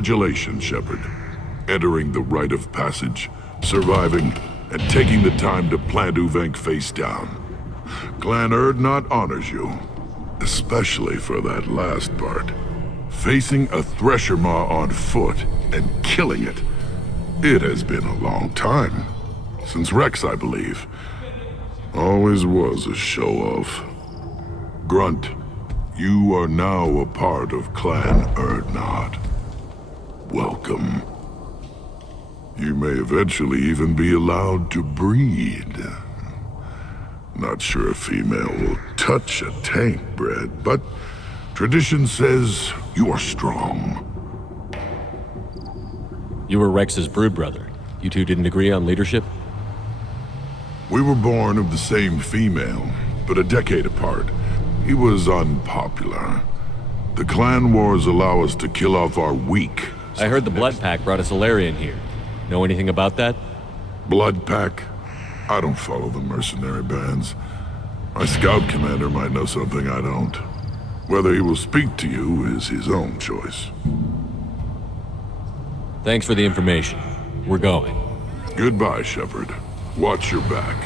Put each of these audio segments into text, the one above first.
Congratulations, Shepard. Entering the rite of passage, surviving, and taking the time to plant Uvenk face down. Clan Urdnot honors you, especially for that last part. Facing a Thresher Maw on foot and killing it. It has been a long time. Since Rex, I believe. Always was a show-off. Grunt, you are now a part of Clan Urdnot. Welcome. You may eventually even be allowed to breed. Not sure a female will touch a tank bred, but tradition says you are strong. You were Rex's brood brother. You two didn't agree on leadership? We were born of the same female, but a decade apart. He was unpopular. The clan wars allow us to kill off our weak. I heard the Blood Pack brought a Solarian here. Know anything about that? Blood Pack? I don't follow the mercenary bands. My scout commander might know something I don't. Whether he will speak to you is his own choice. Thanks for the information. We're going. Goodbye, Shepard. Watch your back.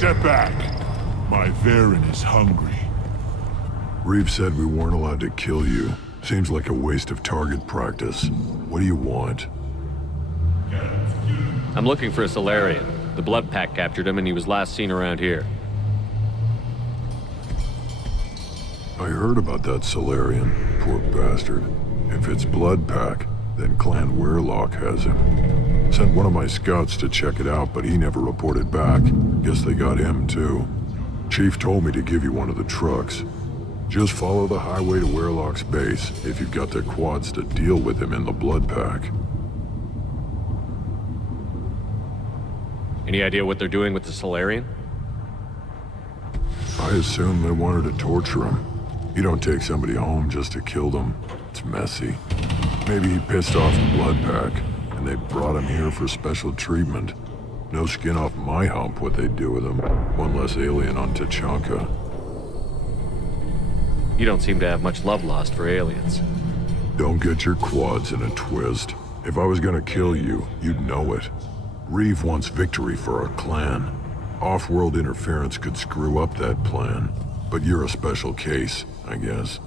Step back. My Varen is hungry. Reeve said we weren't allowed to kill you. Seems like a waste of target practice. What do you want? I'm looking for a Solarian. The Blood Pack captured him and he was last seen around here. I heard about that Solarian. Poor bastard. If it's Blood Pack, then Clan Weirlock has him. Sent one of my scouts to check it out, but he never reported back. Guess they got him too. Chief told me to give you one of the trucks. Just follow the highway to Weirlock's base if you've got the quads to deal with him in the Blood Pack. Any idea what they're doing with the Solarian? I assume they wanted to torture him. You don't take somebody home just to kill them. It's messy. Maybe he pissed off the Blood Pack, and they brought him here for special treatment. No skin off my hump what they'd do with him. One less alien on Tachanka. You don't seem to have much love lost for aliens. Don't get your quads in a twist. If I was gonna kill you, you'd know it. Reeve wants victory for our clan. Off-world interference could screw up that plan. But you're a special case, I guess.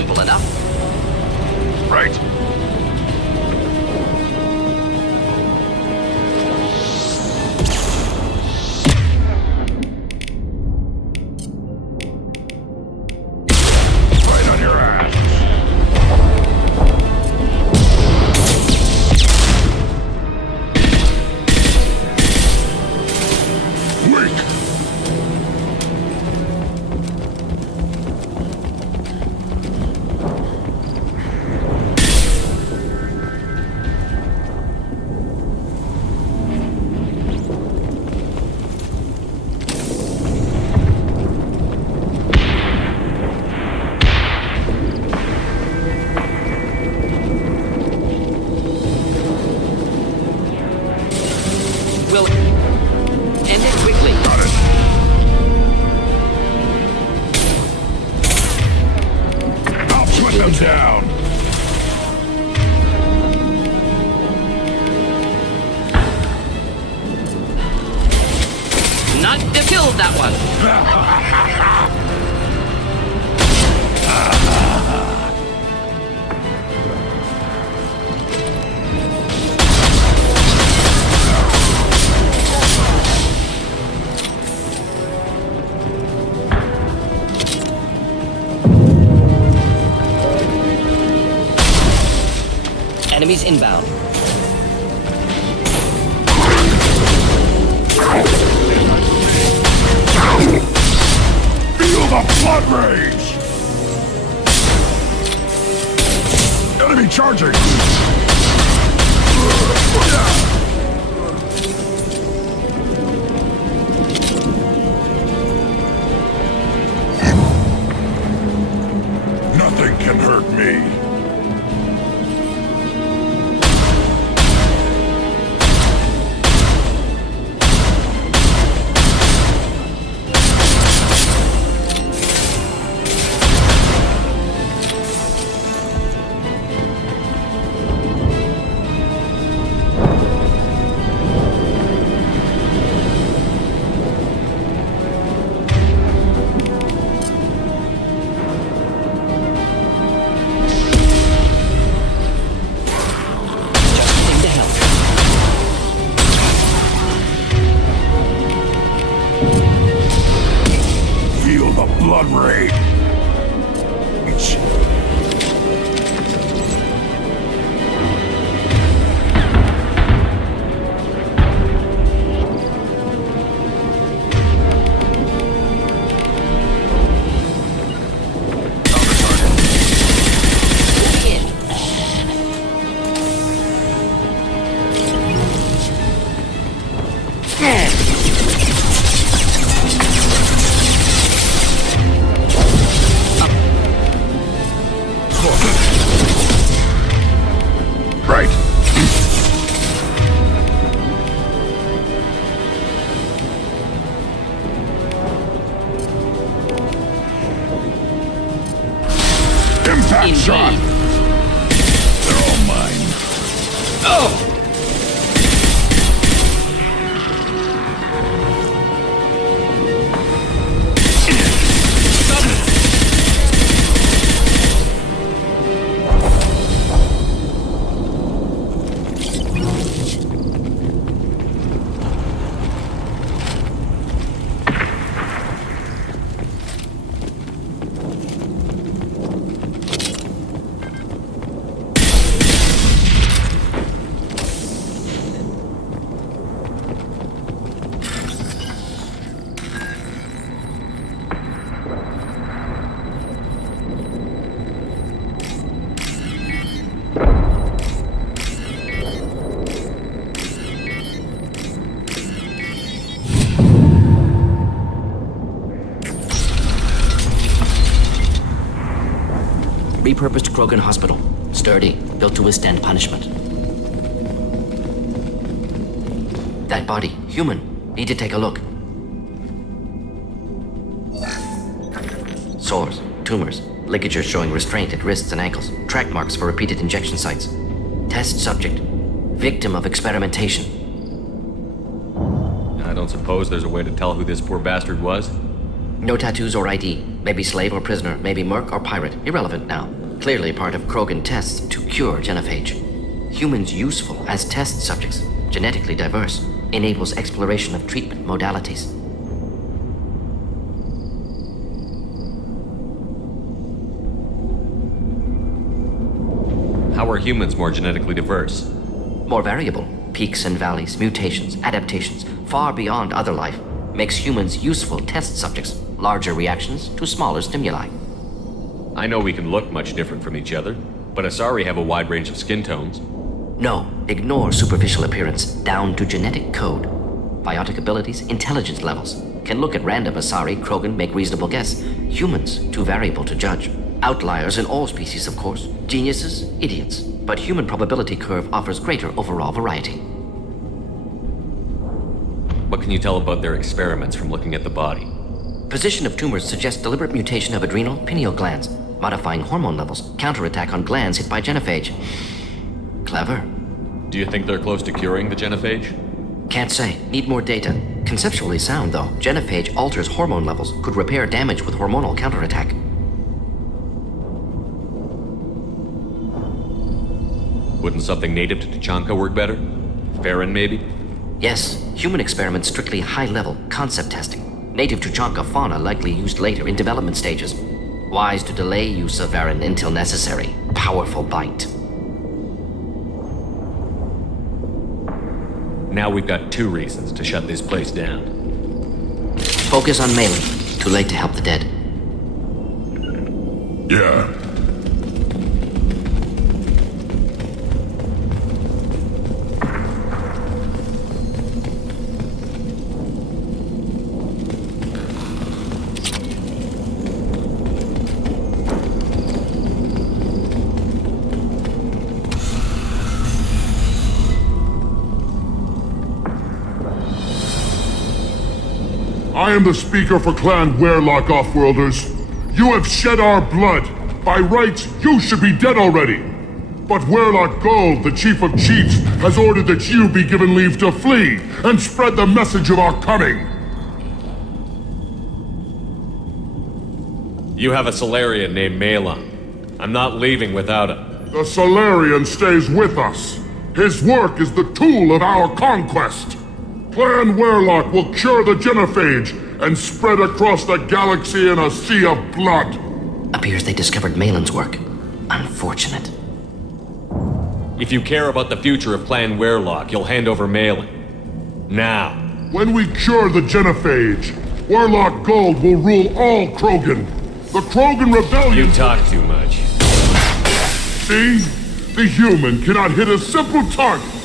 Simple enough. Right. Right on your ass. Weak. We'll end it quickly. Got it. I'll put them down. Not to kill that one. Enemies inbound. Feel the blood rage! Enemy charging! Nothing can hurt me. Feel the blood rage. Right. Impact Indeed. shot. They're all mine. Oh! Repurposed Krogan Hospital. Sturdy, built to withstand punishment. That body, human. Need to take a look. Sores, tumors, ligatures showing restraint at wrists and ankles, track marks for repeated injection sites. Test subject, victim of experimentation. I don't suppose there's a way to tell who this poor bastard was? No tattoos or ID. Maybe slave or prisoner, maybe merc or pirate, irrelevant now. Clearly part of Krogan tests to cure genophage. Humans useful as test subjects, genetically diverse, enables exploration of treatment modalities. How are humans more genetically diverse? More variable. Peaks and valleys, mutations, adaptations, far beyond other life, makes humans useful test subjects, larger reactions to smaller stimuli. I know we can look much different from each other, but Asari have a wide range of skin tones. No, ignore superficial appearance, down to genetic code. Biotic abilities, intelligence levels. Can look at random Asari, Krogan, make reasonable guess. Humans, too variable to judge. Outliers in all species, of course. Geniuses, idiots. But human probability curve offers greater overall variety. What can you tell about their experiments from looking at the body? Position of tumors suggests deliberate mutation of adrenal, pineal glands, modifying hormone levels, counterattack on glands hit by genophage. Clever. Do you think they're close to curing the genophage? Can't say. Need more data. Conceptually sound, though. Genophage alters hormone levels, could repair damage with hormonal counterattack. Wouldn't something native to Tuchanka work better? Farron, maybe? Yes, human experiments strictly high-level, concept testing. Native Tuchanka fauna likely used later in development stages. Wise to delay use of Farron until necessary. Powerful bite. Now we've got 2 reasons to shut this place down. Focus on Malin. Too late to help the dead. Yeah. I am the speaker for Clan Werelock, Offworlders. You have shed our blood. By rights, you should be dead already. But Werelock Gold, the Chief of Chiefs, has ordered that you be given leave to flee and spread the message of our coming. You have a Solarian named Malon. I'm not leaving without him. The Solarian stays with us. His work is the tool of our conquest. Clan Werelock will cure the genophage and spread across the galaxy in a sea of blood. Appears they discovered Malin's work. Unfortunate. If you care about the future of Clan Werelock, you'll hand over Malon. Now. When we cure the genophage, Werelock Gold will rule all Krogan. The Krogan Rebellion... You talk too much. See? The human cannot hit a simple target.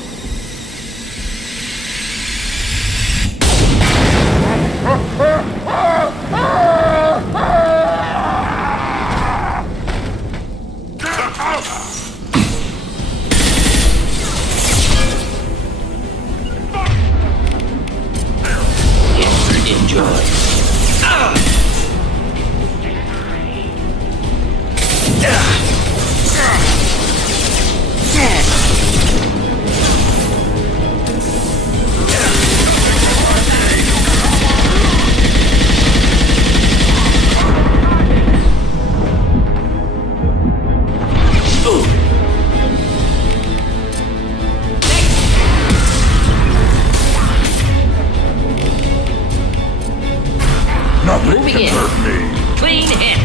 Enjoy. Nothing Moving can in. hurt me. Clean hit.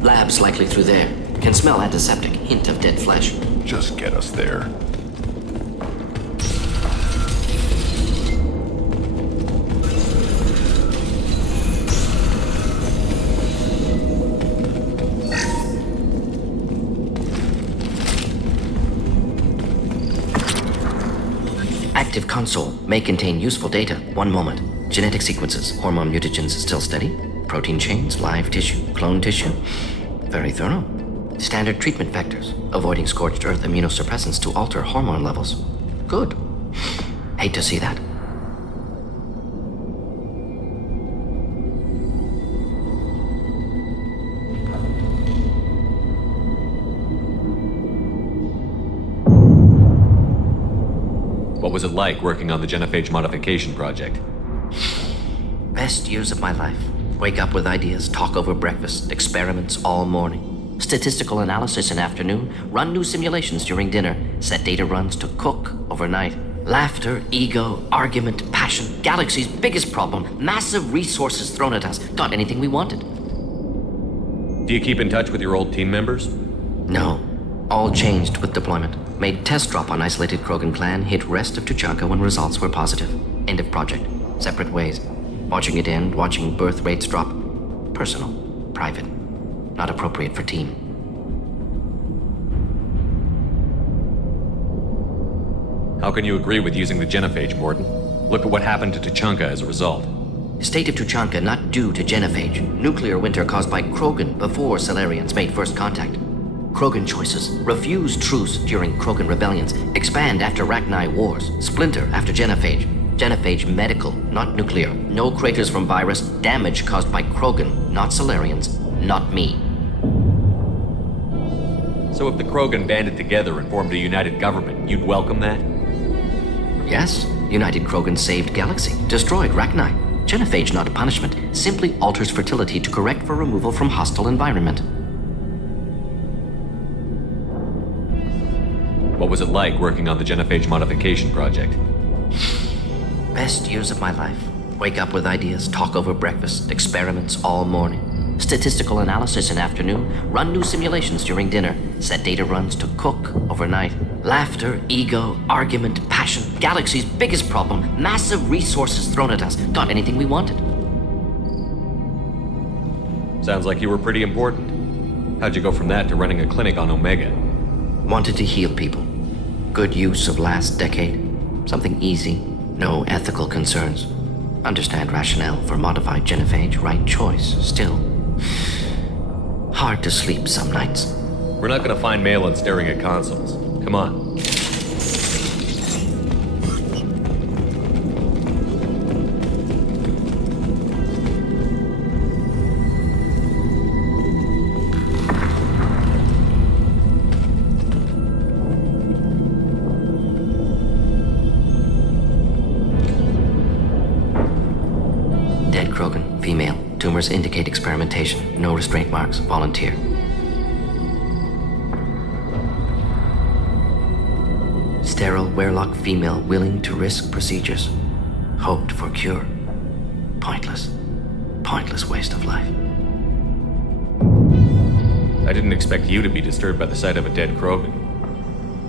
Labs likely through there. Can smell antiseptic. Hint of dead flesh. Just get us there. Active console may contain useful data. 1 moment. Genetic sequences. Hormone mutagens still steady. Protein chains, live tissue, clone tissue. Very thorough. Standard treatment vectors, avoiding scorched earth immunosuppressants to alter hormone levels. Good. Hate to see that. What was it like working on the genophage modification project? Best years of my life. Wake up with ideas, talk over breakfast, experiments all morning. Statistical analysis in afternoon, run new simulations during dinner, set data runs to cook overnight. Laughter, ego, argument, passion, galaxy's biggest problem, massive resources thrown at us. Got anything we wanted. Do you keep in touch with your old team members? No. All changed with deployment. Made test drop on isolated Krogan clan, hit rest of Tuchanka when results were positive. End of project. Separate ways. Watching it end, watching birth rates drop. Personal. Private. Not appropriate for team. How can you agree with using the genophage, Morden? Look at what happened to Tuchanka as a result. State of Tuchanka not due to genophage. Nuclear winter caused by Krogan before Salarians made first contact. Krogan choices. Refuse truce during Krogan rebellions. Expand after Rachni wars. Splinter after genophage. Genophage medical, not nuclear. No craters from virus. Damage caused by Krogan, not Salarians, not me. So if the Krogan banded together and formed a united government, you'd welcome that? Yes, United Krogan saved Galaxy, destroyed Rachni. Genophage not a punishment, simply alters fertility to correct for removal from hostile environment. What was it like working on the genophage modification project? Best years of my life. Wake up with ideas, talk over breakfast, experiments all morning. Statistical analysis in afternoon, run new simulations during dinner, set data runs to cook overnight. Laughter, ego, argument, passion, galaxy's biggest problem, massive resources thrown at us. Got anything we wanted. Sounds like you were pretty important. How'd you go from that to running a clinic on Omega? Wanted to heal people. Good use of last decade. Something easy, no ethical concerns. Understand rationale for modified genophage, right choice, still. Hard to sleep some nights. We're not gonna find Malin staring at consoles. Come on. Dead Krogan, female. Tumors indicate experimentation. No restraint marks. Volunteer. Sterile Werelock female willing to risk procedures. Hoped for cure. Pointless. Pointless waste of life. I didn't expect you to be disturbed by the sight of a dead Krogan.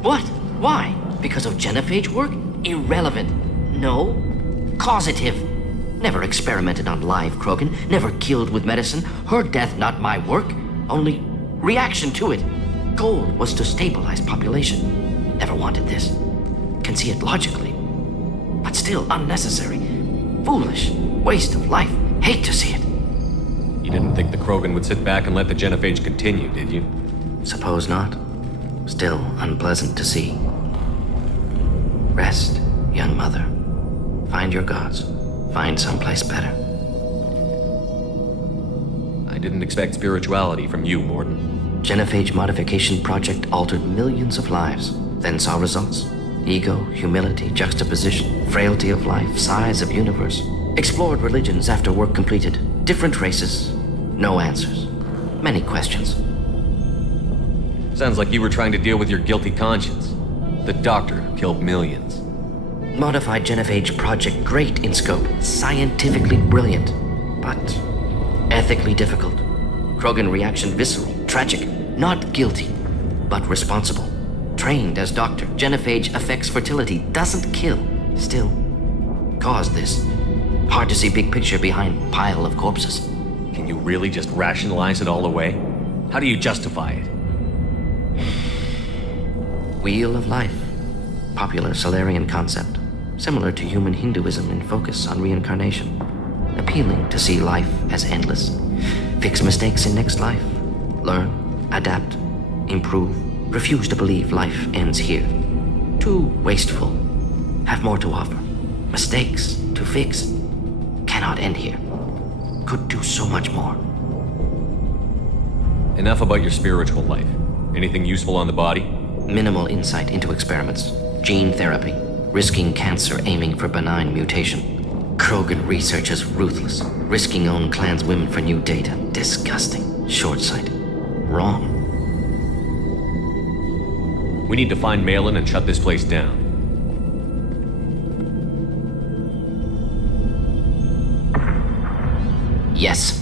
What? Why? Because of genophage work? Irrelevant. No. Causative. Never experimented on live Krogan. Never killed with medicine. Her death not my work. Only reaction to it. Goal was to stabilize population. Never wanted this. Can see it logically. But still unnecessary. Foolish. Waste of life. Hate to see it. You didn't think the Krogan would sit back and let the genophage continue, did you? Suppose not. Still unpleasant to see. Rest, young mother. Find your gods. Find someplace better. I didn't expect spirituality from you, Morden. Genophage modification project altered millions of lives. Then saw results. Ego, humility, juxtaposition, frailty of life, size of universe. Explored religions after work completed. Different races. No answers. Many questions. Sounds like you were trying to deal with your guilty conscience. The doctor who killed millions. Modified genophage project great in scope. Scientifically brilliant. But ethically difficult. Krogan reaction visceral, tragic. Not guilty, but responsible. Trained as doctor, genophage affects fertility, doesn't kill. Still, caused this. Hard to see big picture behind pile of corpses. Can you really just rationalize it all away? How do you justify it? Wheel of life. Popular Salarian concept. Similar to human Hinduism in focus on reincarnation. Appealing to see life as endless. Fix mistakes in next life. Learn, adapt, improve, refuse to believe life ends here. Too wasteful. Have more to offer. Mistakes to fix. Cannot end here. Could do so much more. Enough about your spiritual life. Anything useful on the body? Minimal insight into experiments. Gene therapy. Risking cancer aiming for benign mutation. Krogan research is ruthless. Risking own clan's women for new data. Disgusting. Short-sighted. Wrong. We need to find Malin and shut this place down. Yes.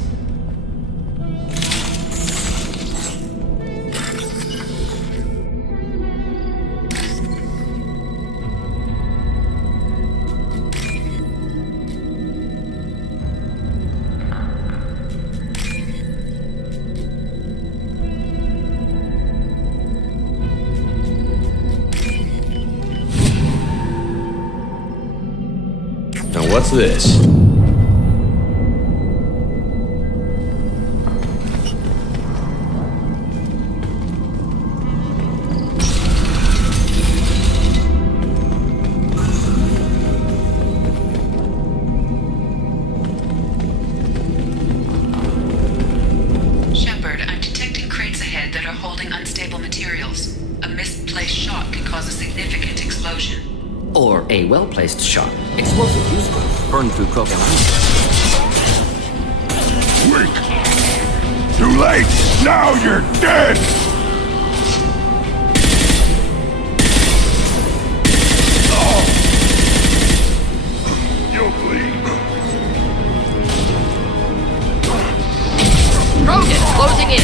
Now what's this? Shepard, I'm detecting crates ahead that are holding unstable materials. A misplaced shot can cause a significant explosion. Or a well-placed shot. Explosive useful. Burn through Krogan armor. Weak! Too late! Now you're dead! Oh. You'll bleed. Krogan closing in.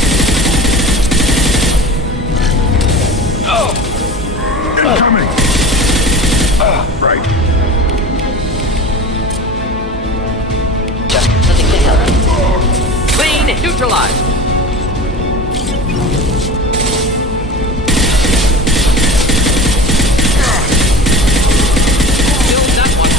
Incoming! Right. Just nothing to help. Clean, neutralized. Killed that one.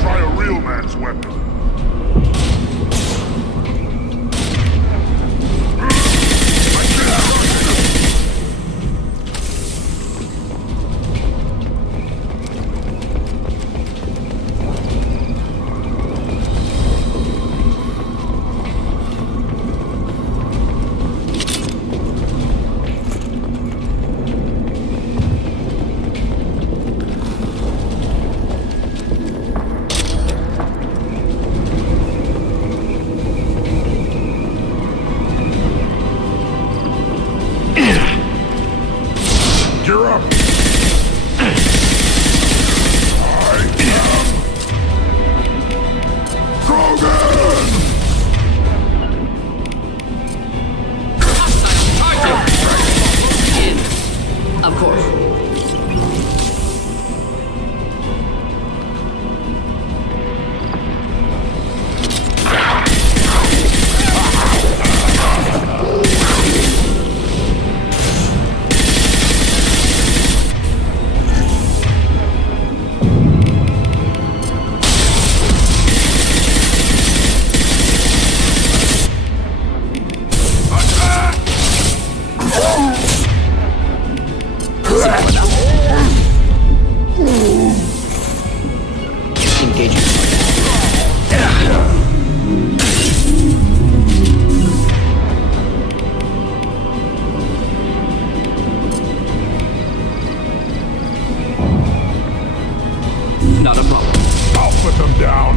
Try a real man's weapon. You're up! I am Krogan! Of course. Engagement. Not a problem. I'll put them down!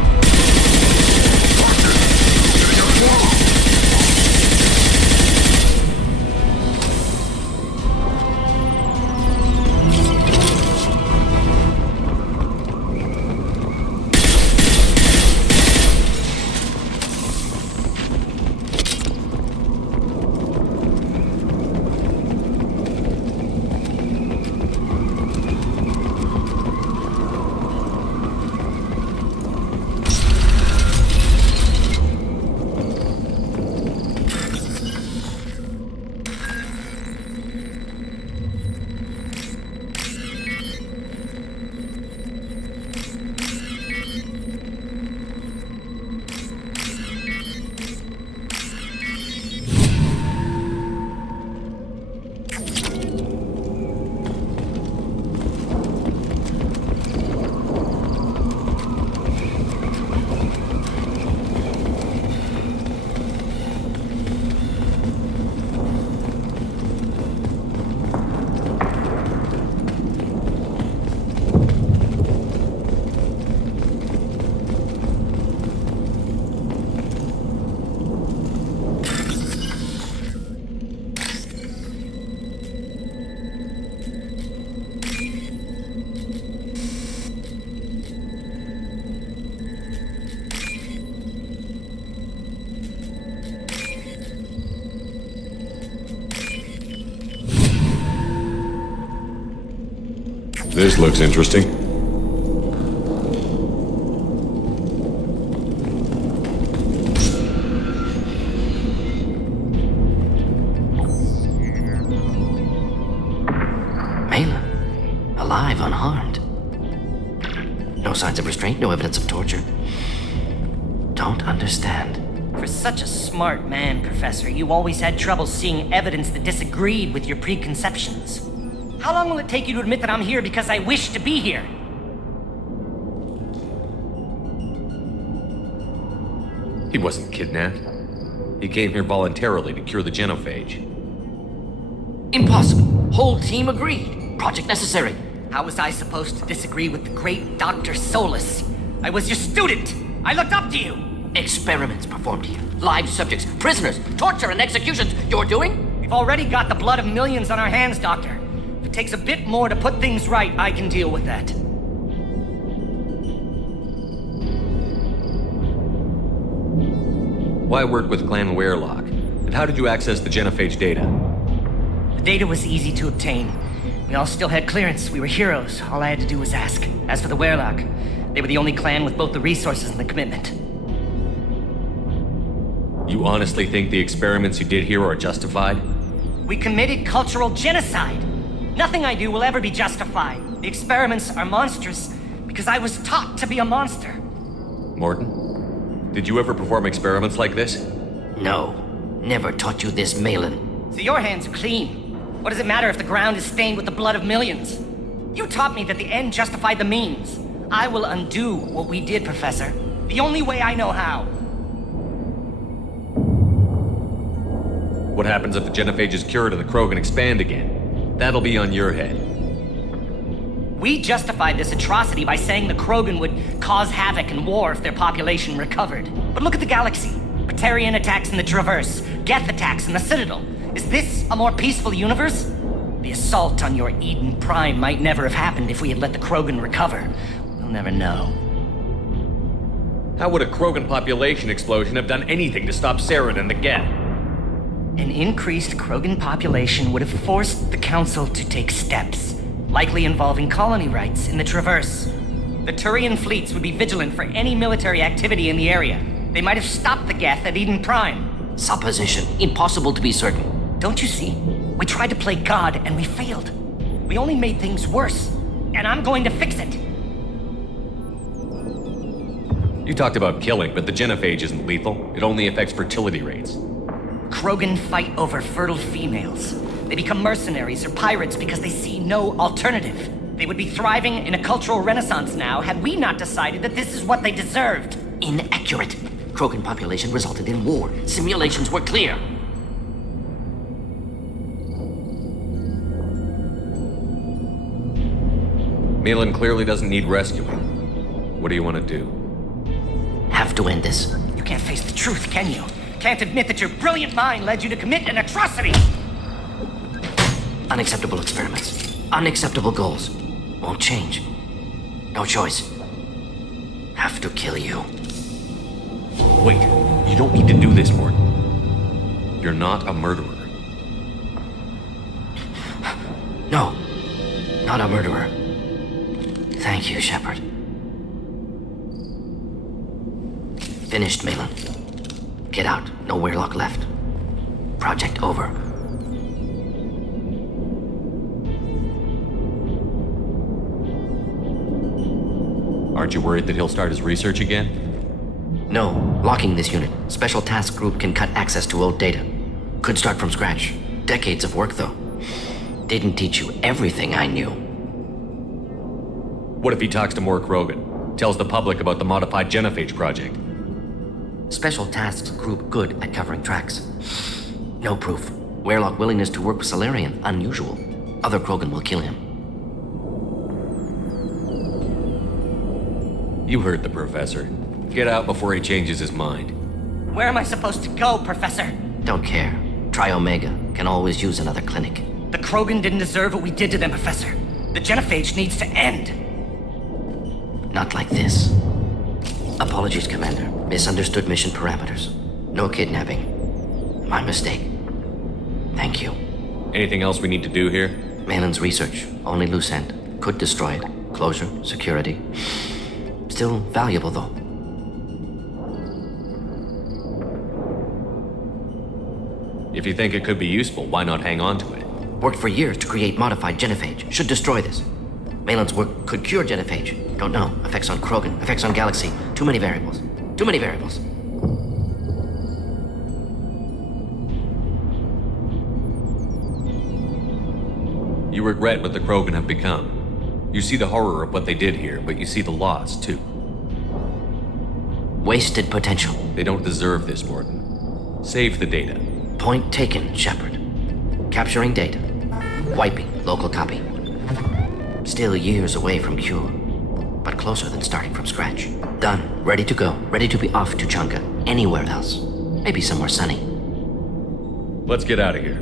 This looks interesting. Malin, alive, unharmed. No signs of restraint, no evidence of torture. Don't understand. For such a smart man, Professor, you always had trouble seeing evidence that disagreed with your preconceptions. How long will it take you to admit that I'm here because I wish to be here? He wasn't kidnapped. He came here voluntarily to cure the genophage. Impossible. Whole team agreed. Project necessary. How was I supposed to disagree with the great Dr. Solus? I was your student! I looked up to you! Experiments performed here. Live subjects, prisoners, torture and executions. You're doing? We've already got the blood of millions on our hands, Doctor. If it takes a bit more to put things right, I can deal with that. Why work with Clan Werelock? And how did you access the genophage data? The data was easy to obtain. We all still had clearance. We were heroes. All I had to do was ask. As for the Werelock, they were the only clan with both the resources and the commitment. You honestly think the experiments you did here are justified? We committed cultural genocide. Nothing I do will ever be justified. The experiments are monstrous because I was taught to be a monster. Morton, did you ever perform experiments like this? No. Never taught you this, Malin. So your hands are clean. What does it matter if the ground is stained with the blood of millions? You taught me that the end justified the means. I will undo what we did, Professor. The only way I know how. What happens if the genophage is cured and the Krogan expand again? That'll be on your head. We justified this atrocity by saying the Krogan would cause havoc and war if their population recovered. But look at the galaxy. Batarian attacks in the Traverse, Geth attacks in the Citadel. Is this a more peaceful universe? The assault on your Eden Prime might never have happened if we had let the Krogan recover. We'll never know. How would a Krogan population explosion have done anything to stop Saren and the Geth? An increased Krogan population would have forced the Council to take steps, likely involving colony rights in the Traverse. The Turian fleets would be vigilant for any military activity in the area. They might have stopped the Geth at Eden Prime. Supposition. Impossible to be certain. Don't you see? We tried to play God and we failed. We only made things worse, and I'm going to fix it. You talked about killing, but the genophage isn't lethal. It only affects fertility rates. Krogan fight over fertile females. They become mercenaries or pirates because they see no alternative. They would be thriving in a cultural renaissance now had we not decided that this is what they deserved. Inaccurate. Krogan population resulted in war. Simulations were clear. Malin clearly doesn't need rescuing. What do you want to do? Have to end this. You can't face the truth, can you? Can't admit that your brilliant mind led you to commit an atrocity! Unacceptable experiments. Unacceptable goals. Won't change. No choice. Have to kill you. Wait, you don't need to do this, Morton. You're not a murderer. No. Not a murderer. Thank you, Shepard. Finished, Malin. Get out. No Werelock left. Project over. Aren't you worried that he'll start his research again? No. Locking this unit. Special Task Group can cut access to old data. Could start from scratch. Decades of work, though. Didn't teach you everything I knew. What if he talks to more Krogan? Tells the public about the modified genophage project? Special Tasks Group good at covering tracks. No proof. Werelock willingness to work with Solarian, unusual. Other Krogan will kill him. You heard the professor. Get out before he changes his mind. Where am I supposed to go, Professor? Don't care. Try Omega. Can always use another clinic. The Krogan didn't deserve what we did to them, Professor. The genophage needs to end. Not like this. Apologies, Commander. Misunderstood mission parameters. No kidnapping. My mistake. Thank you. Anything else we need to do here? Malin's research. Only loose end. Could destroy it. Closure, security. Still valuable, though. If you think it could be useful, why not hang on to it? Worked for years to create modified genophage. Should destroy this. Malin's work could cure genophage. Don't know. Effects on Krogan, effects on Galaxy. Too many variables. Too many variables. You regret what the Krogan have become. You see the horror of what they did here, but you see the loss, too. Wasted potential. They don't deserve this, Morden. Save the data. Point taken, Shepard. Capturing data. Wiping local copy. Still years away from cure, but closer than starting from scratch. Done. Ready to go. Ready to be off to Chunka. Anywhere else. Maybe somewhere sunny. Let's get out of here.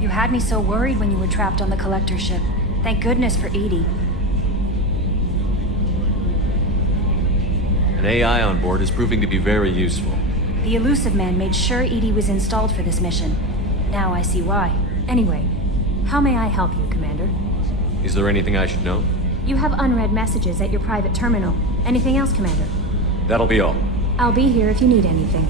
You had me so worried when you were trapped on the collector ship. Thank goodness for Edie. An AI on board is proving to be very useful. The Elusive Man made sure Edie was installed for this mission. Now I see why. Anyway, how may I help you, Commander? Is there anything I should know? You have unread messages at your private terminal. Anything else, Commander? That'll be all. I'll be here if you need anything.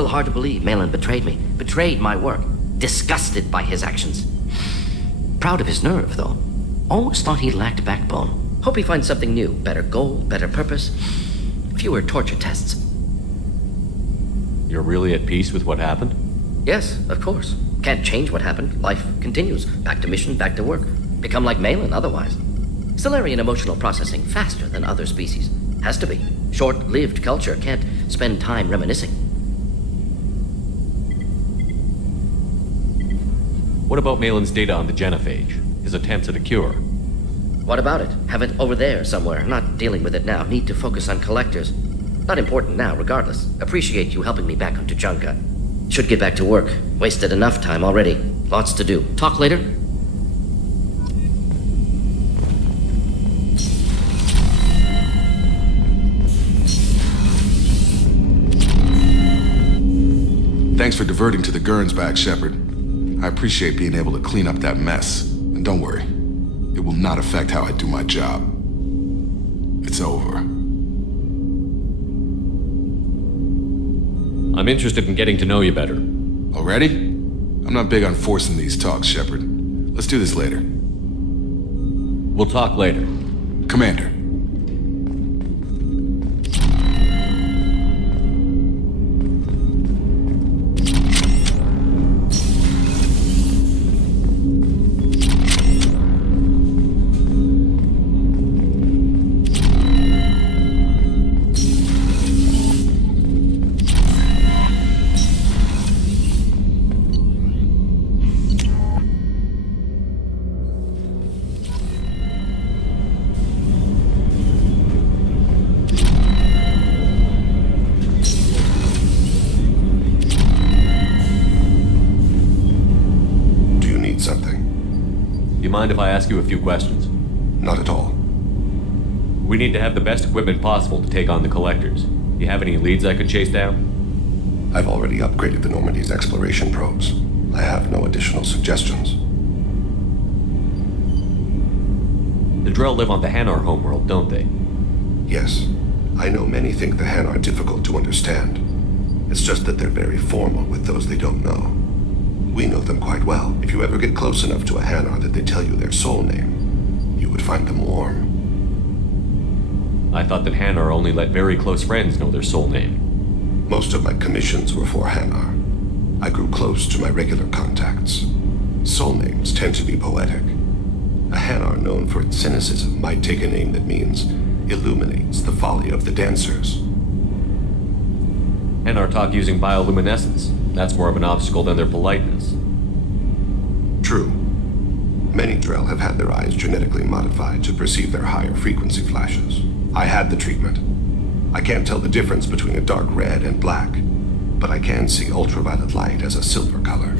Still hard to believe Malin betrayed me, betrayed my work, disgusted by his actions. Proud of his nerve, though. Always thought he lacked backbone. Hope he finds something new, better goal, better purpose, fewer torture tests. You're really at peace with what happened? Yes, of course. Can't change what happened. Life continues. Back to mission, back to work. Become like Malin otherwise. Solarian emotional processing faster than other species. Has to be. Short-lived culture can't spend time reminiscing. What about Malin's data on the genophage? His attempts at a cure? What about it? Have it over there somewhere. Not dealing with it now. Need to focus on collectors. Not important now, regardless. Appreciate you helping me back on Tuchanka. Should get back to work. Wasted enough time already. Lots to do. Talk later? Thanks for diverting to the Gurns back, Shepard. I appreciate being able to clean up that mess. And don't worry, it will not affect how I do my job. It's over. I'm interested in getting to know you better. Already? I'm not big on forcing these talks, Shepard. Let's do this later. We'll talk later. Commander. Mind if I ask you a few questions? Not at all. We need to have the best equipment possible to take on the collectors. You have any leads I could chase down? I've already upgraded the Normandy's exploration probes. I have no additional suggestions. The Drell live on the Hanar homeworld, don't they? Yes. I know many think the Hanar are difficult to understand. It's just that they're very formal with those they don't know. We know them quite well. If you ever get close enough to a Hanar that they tell you their soul name, you would find them warm. I thought that Hanar only let very close friends know their soul name. Most of my commissions were for Hanar. I grew close to my regular contacts. Soul names tend to be poetic. A Hanar known for its cynicism might take a name that means illuminates the folly of the dancers. Hanar talk using bioluminescence. That's more of an obstacle than their politeness. True. Many Drell have had their eyes genetically modified to perceive their higher frequency flashes. I had the treatment. I can't tell the difference between a dark red and black, but I can see ultraviolet light as a silver color.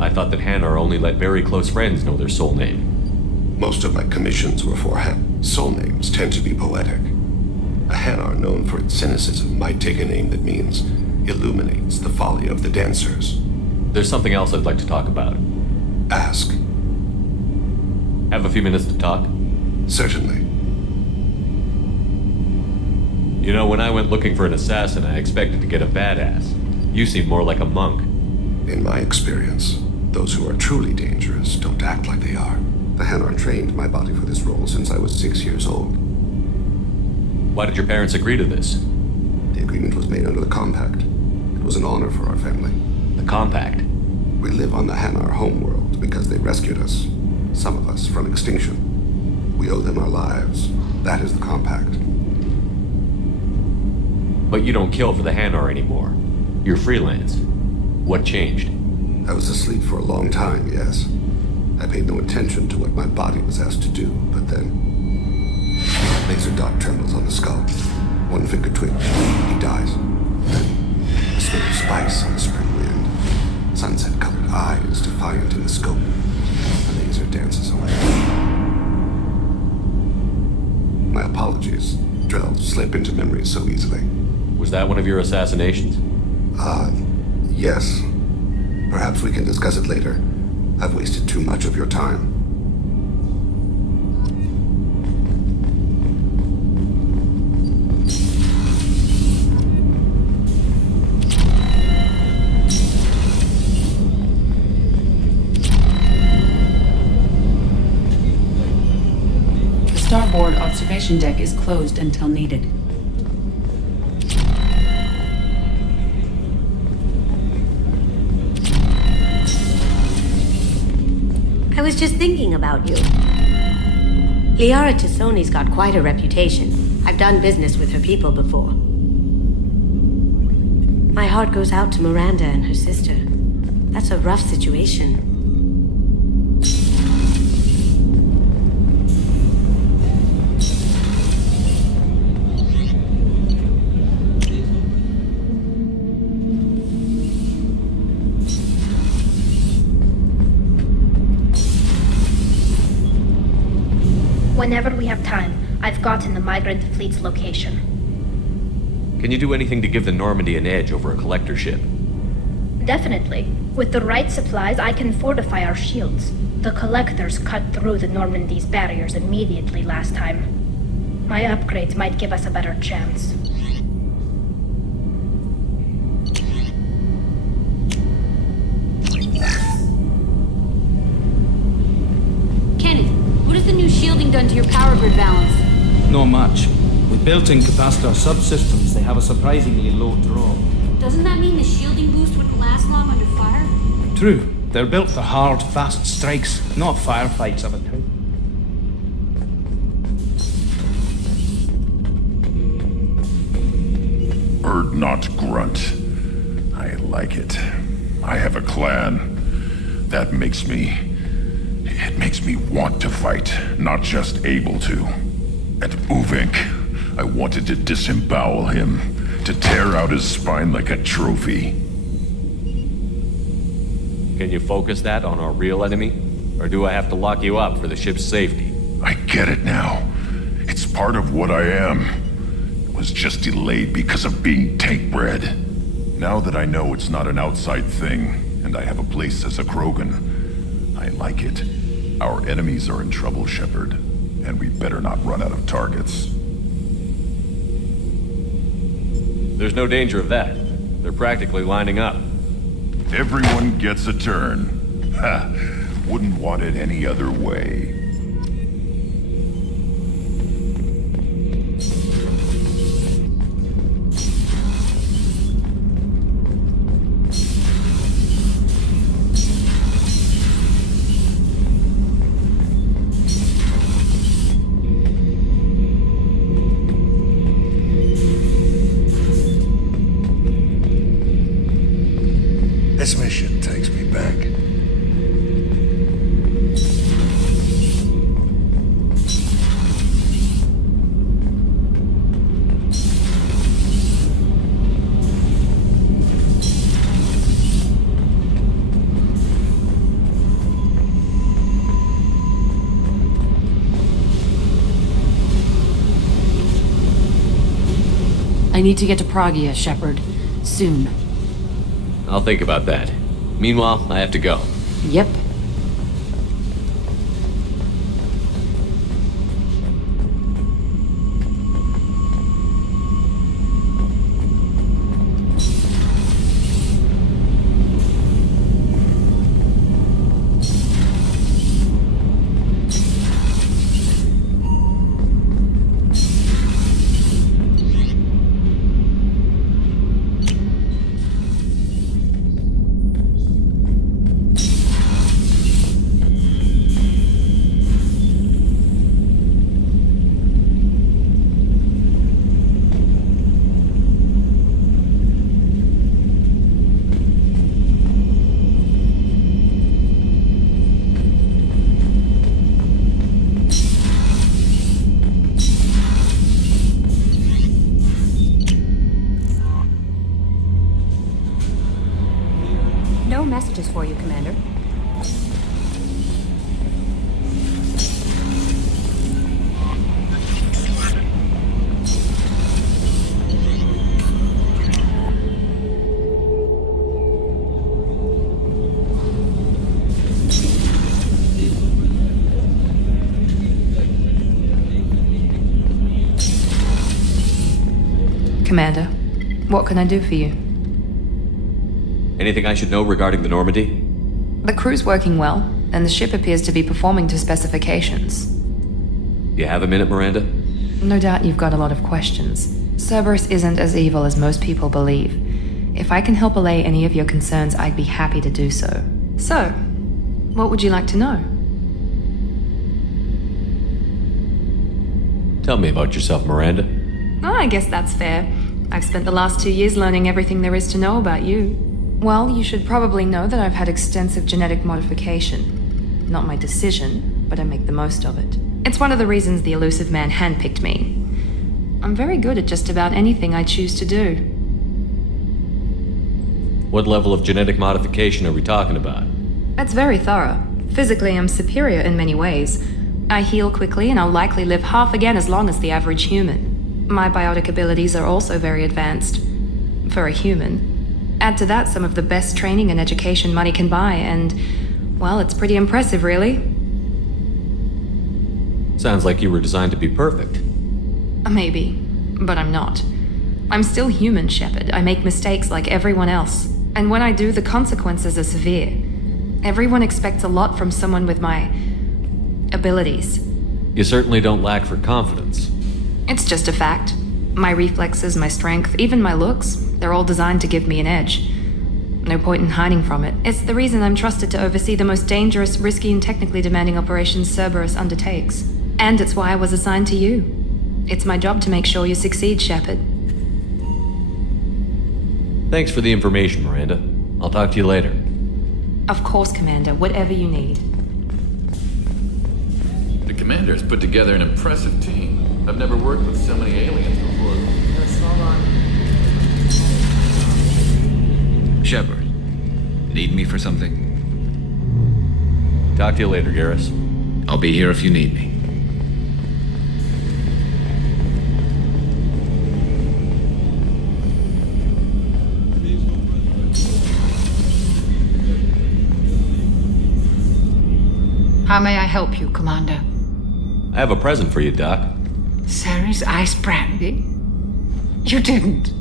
I thought that Hanar only let very close friends know their soul name. Most of my commissions were for soul names tend to be poetic. A Hanar known for its cynicism might take a name that means illuminates the folly of the dancers. There's something else I'd like to talk about. Ask. Have a few minutes to talk? Certainly. You know, when I went looking for an assassin, I expected to get a badass. You seem more like a monk. In my experience, those who are truly dangerous don't act like they are. The Hanar trained my body for this role since I was 6 years old. Why did your parents agree to this? The agreement was made under the Compact. It was an honor for our family. The Compact? We live on the Hanar homeworld because they rescued us. Some of us from extinction. We owe them our lives. That is the Compact. But you don't kill for the Hanar anymore. You're freelance. What changed? I was asleep for a long time, yes. I paid no attention to what my body was asked to do, but then... laser dot trembles on the skull. One finger twitch. He dies. Then, a smell of spice on the spring wind. Sunset-colored eyes defiant in the scope. The laser dances away. My apologies. Drell slip into memory so easily. Was that one of your assassinations? Yes. Perhaps we can discuss it later. I've wasted too much of your time. observation deck is closed until needed. I was just thinking about you. Liara Tassoni's got quite a reputation. I've done business with her people before. My heart goes out to Miranda and her sister. That's a rough situation. Whenever we have time, I've gotten the migrant fleet's location. Can you do anything to give the Normandy an edge over a collector ship? Definitely. With the right supplies, I can fortify our shields. The collectors cut through the Normandy's barriers immediately last time. My upgrades might give us a better chance. Kenneth, what has the new shielding done to your power grid balance? Not much. With built-in capacitor subsystems, they have a surprisingly low draw. Doesn't that mean the shielding boost wouldn't last long under fire? True. They're built for hard, fast strikes, not firefights of a type. Erd not grunt. I like it. I have a clan. That makes me... It makes me want to fight, not just able to. And Uvink, I wanted to disembowel him, to tear out his spine like a trophy. Can you focus that on our real enemy? Or do I have to lock you up for the ship's safety? I get it now. It's part of what I am. It was just delayed because of being tank-bred. Now that I know it's not an outside thing, and I have a place as a Krogan, I like it. Our enemies are in trouble, Shepard, and we better not run out of targets. There's no danger of that. They're practically lining up. Everyone gets a turn. Ha! Wouldn't want it any other way. This mission takes me back. I need to get to Pragia, Shepard. Soon. I'll think about that. Meanwhile, I have to go. Yep. No messages for you, Commander. Commander, what can I do for you? Anything I should know regarding the Normandy? The crew's working well, and the ship appears to be performing to specifications. You have a minute, Miranda? No doubt you've got a lot of questions. Cerberus isn't as evil as most people believe. If I can help allay any of your concerns, I'd be happy to do so. So, what would you like to know? Tell me about yourself, Miranda. Oh, I guess that's fair. I've spent the last 2 years learning everything there is to know about you. Well, you should probably know that I've had extensive genetic modification. Not my decision, but I make the most of it. It's one of the reasons the elusive man handpicked me. I'm very good at just about anything I choose to do. What level of genetic modification are we talking about? That's very thorough. Physically, I'm superior in many ways. I heal quickly, and I'll likely live half again as long as the average human. My biotic abilities are also very advanced. For a human. Add to that some of the best training and education money can buy, and, well, it's pretty impressive, really. Sounds like you were designed to be perfect. Maybe, but I'm not. I'm still human, Shepard. I make mistakes like everyone else. And when I do, the consequences are severe. Everyone expects a lot from someone with my abilities. You certainly don't lack for confidence. It's just a fact. My reflexes, my strength, even my looks, they're all designed to give me an edge. No point in hiding from it. It's the reason I'm trusted to oversee the most dangerous, risky, and technically demanding operations Cerberus undertakes. And it's why I was assigned to you. It's my job to make sure you succeed, Shepard. Thanks for the information, Miranda. I'll talk to you later. Of course, Commander. Whatever you need. The Commander's put together an impressive team. I've never worked with so many aliens before. Just hold on. Shepard, need me for something? Talk to you later, Garrus. I'll be here if you need me. How may I help you, Commander? I have a present for you, Doc. Ceres ice brandy? You didn't.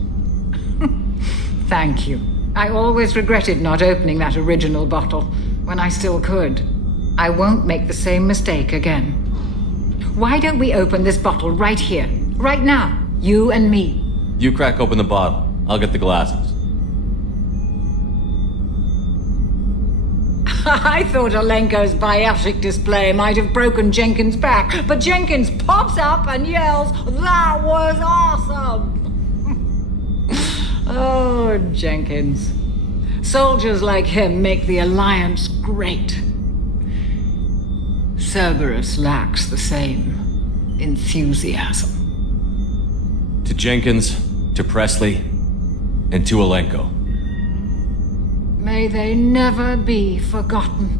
Thank you. I always regretted not opening that original bottle when I still could. I won't make the same mistake again. Why don't we open this bottle right here, right now, you and me? You crack open the bottle. I'll get the glasses. I thought Alenko's biotic display might have broken Jenkins' back, but Jenkins pops up and yells, "That was awesome!" Oh, Jenkins. Soldiers like him make the Alliance great. Cerberus lacks the same enthusiasm. To Jenkins, to Presley, and to Alenko. May they never be forgotten.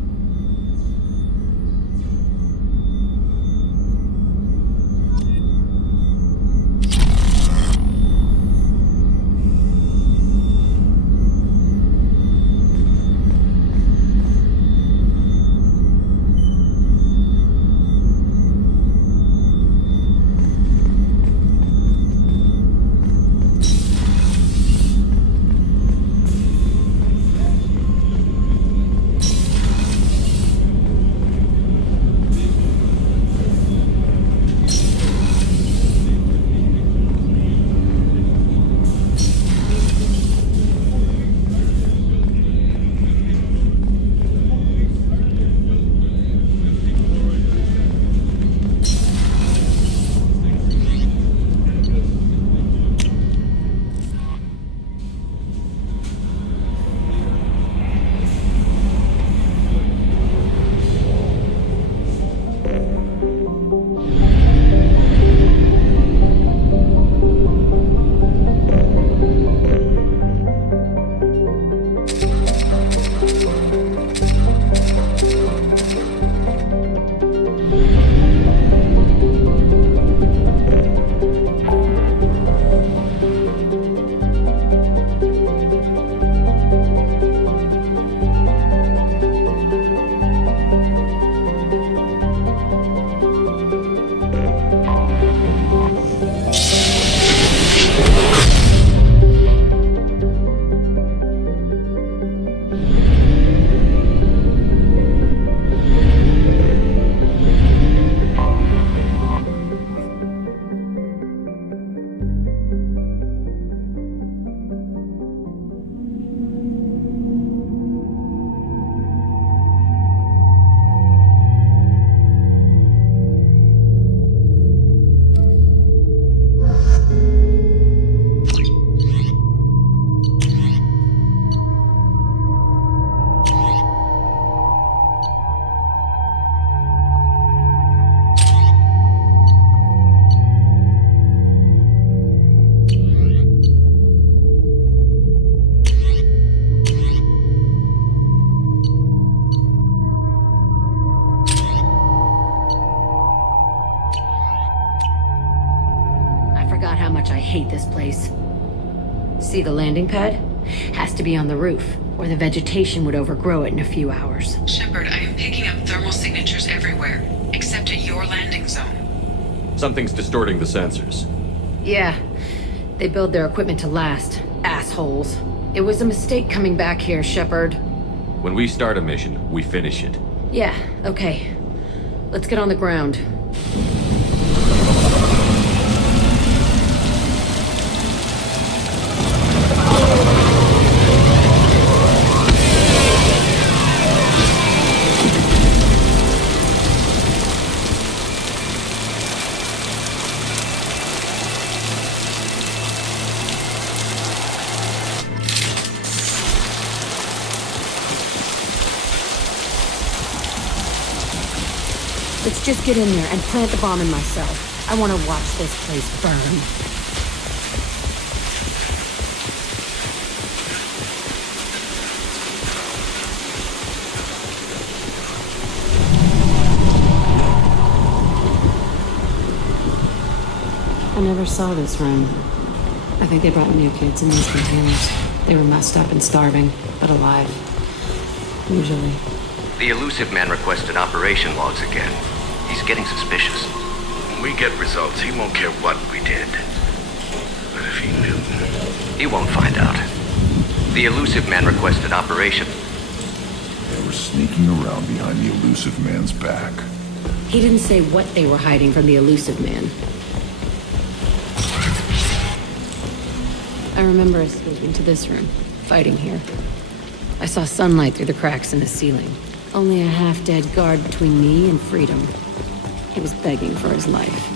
hate this place. See the landing pad? Has to be on the roof, or the vegetation would overgrow it in a few hours. Shepard, I am picking up thermal signatures everywhere, except at your landing zone. Something's distorting the sensors. Yeah, they build their equipment to last. Assholes. It was a mistake coming back here, Shepard. When we start a mission, we finish it. Yeah, okay. Let's get on the ground. Let's just get in there and plant the bomb in myself. I want to watch this place burn. I never saw this room. I think they brought new kids in these containers. They were messed up and starving, but alive. Usually. The elusive man requested operation logs again. He's getting suspicious. When we get results, he won't care what we did. But if he knew... He won't find out. The elusive man requested operation. They were sneaking around behind the elusive man's back. He didn't say what they were hiding from the elusive man. I remember escaping to this room, fighting here. I saw sunlight through the cracks in the ceiling. Only a half-dead guard between me and freedom. He was begging for his life.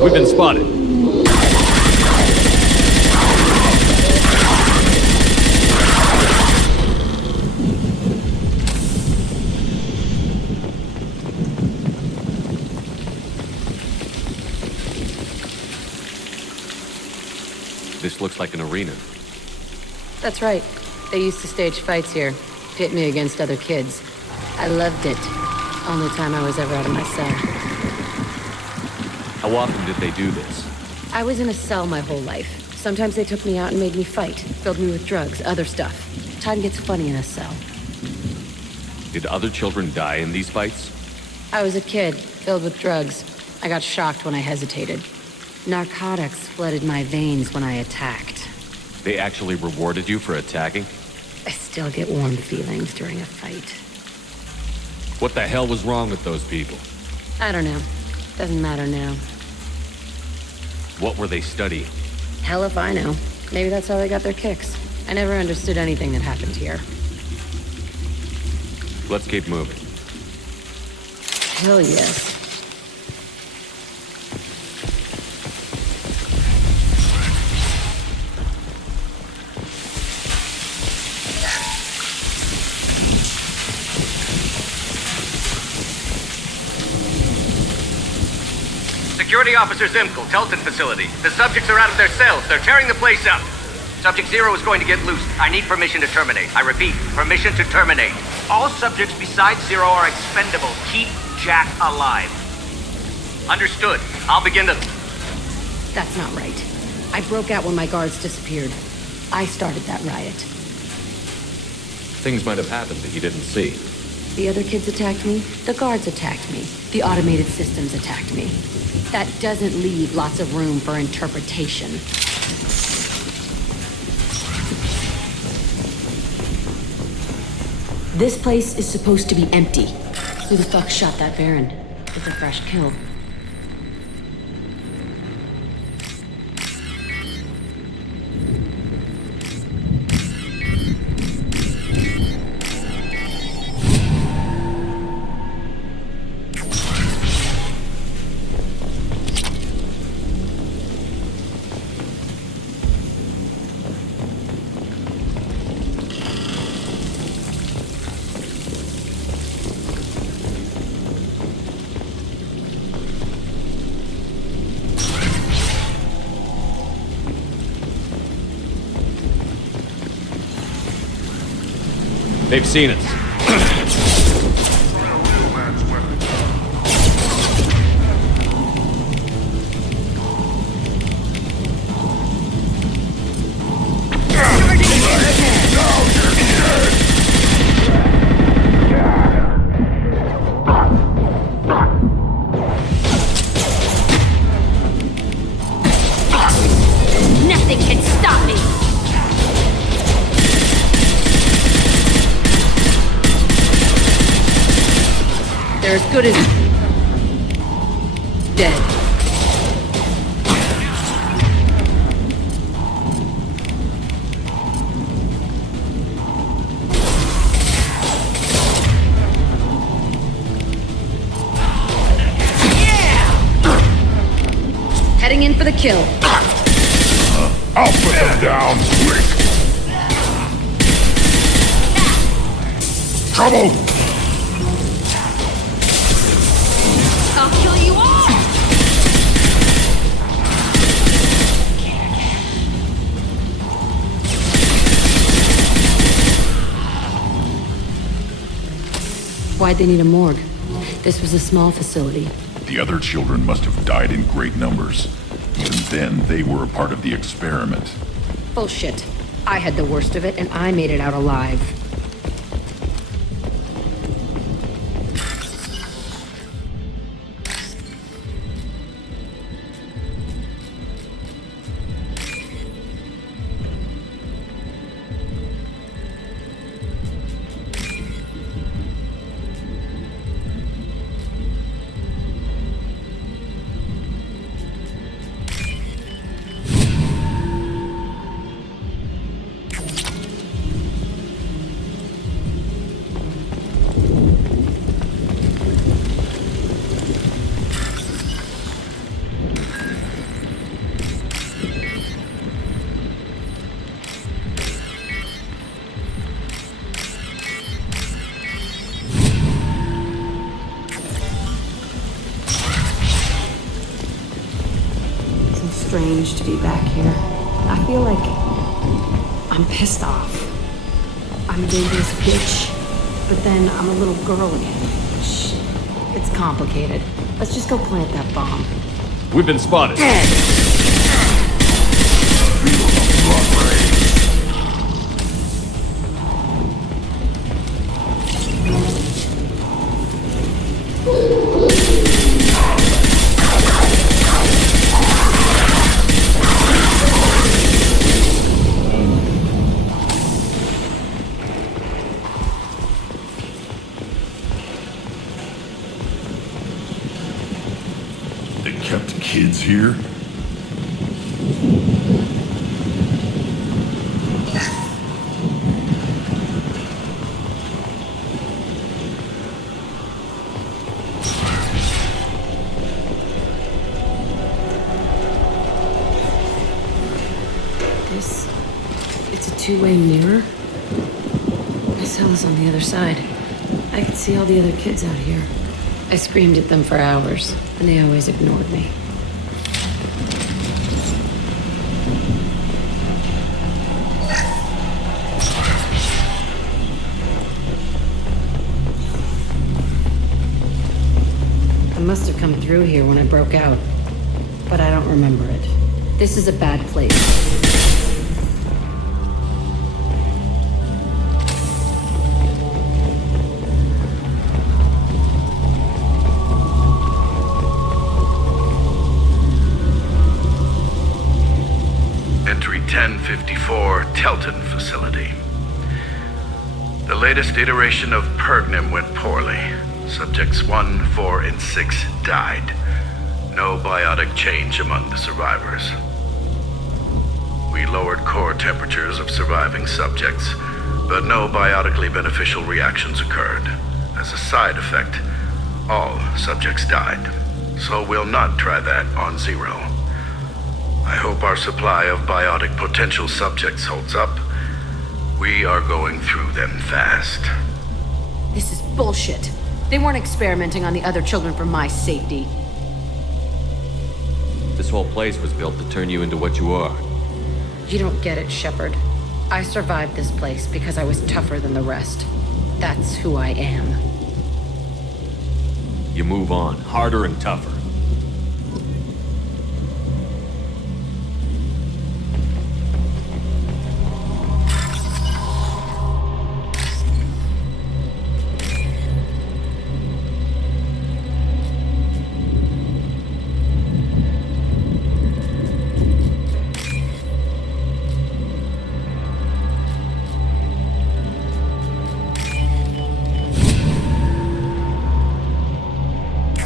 We've been spotted. This looks like an arena. That's right. They used to stage fights here, pit me against other kids. I loved it. Only time I was ever out of my cell. How often did they do this? I was in a cell my whole life. Sometimes they took me out and made me fight, filled me with drugs, other stuff. Time gets funny in a cell. Did other children die in these fights? I was a kid, filled with drugs. I got shocked when I hesitated. Narcotics flooded my veins when I attacked. They actually rewarded you for attacking? I still get warm feelings during a fight. What the hell was wrong with those people? I don't know. Doesn't matter now. What were they studying? Hell if I know. Maybe that's how they got their kicks. I never understood anything that happened here. Let's keep moving. Hell yes. Security Officer Zimkel, Telton facility. The subjects are out of their cells. They're tearing the place up. Subject Zero is going to get loose. I need permission to terminate. I repeat, permission to terminate. All subjects besides Zero are expendable. Keep Jack alive. Understood. I'll begin the... That's not right. I broke out when my guards disappeared. I started that riot. Things might have happened that you didn't see. The other kids attacked me. The guards attacked me. The automated systems attacked me. That doesn't leave lots of room for interpretation. This place is supposed to be empty. Who the fuck shot that Baron? It's a fresh kill. They've seen us. Nothing can stop me! They're as good as... dead. Heading in for the kill. I'll put them down! Trouble! I'll kill you all! Why'd they need a morgue? This was a small facility. The other children must have died in great numbers. Even then, they were a part of the experiment. Bullshit. I had the worst of it, and I made it out alive. Strange to be back here. I feel like I'm pissed off. I'm a dangerous bitch, but then I'm a little girl again. Shit. It's complicated. Let's just go plant that bomb. We've been spotted. They kept kids here? It's a two-way mirror? My cell is on the other side. I can see all the other kids out here. I screamed at them for hours, and they always ignored me. I must have come through here when I broke out, but I don't remember it. This is a bad place. Entry 1054, Telton facility. The latest iteration of Pergnim went poorly. Subjects 1, 4, and 6 died. No biotic change among the survivors. We lowered core temperatures of surviving subjects, but no biotically beneficial reactions occurred. As a side effect, all subjects died. So we'll not try that on Zero. I hope our supply of biotic potential subjects holds up. We are going through them fast. This is bullshit. They weren't experimenting on the other children for my safety. This whole place was built to turn you into what you are. You don't get it, Shepard. I survived this place because I was tougher than the rest. That's who I am. You move on, harder and tougher.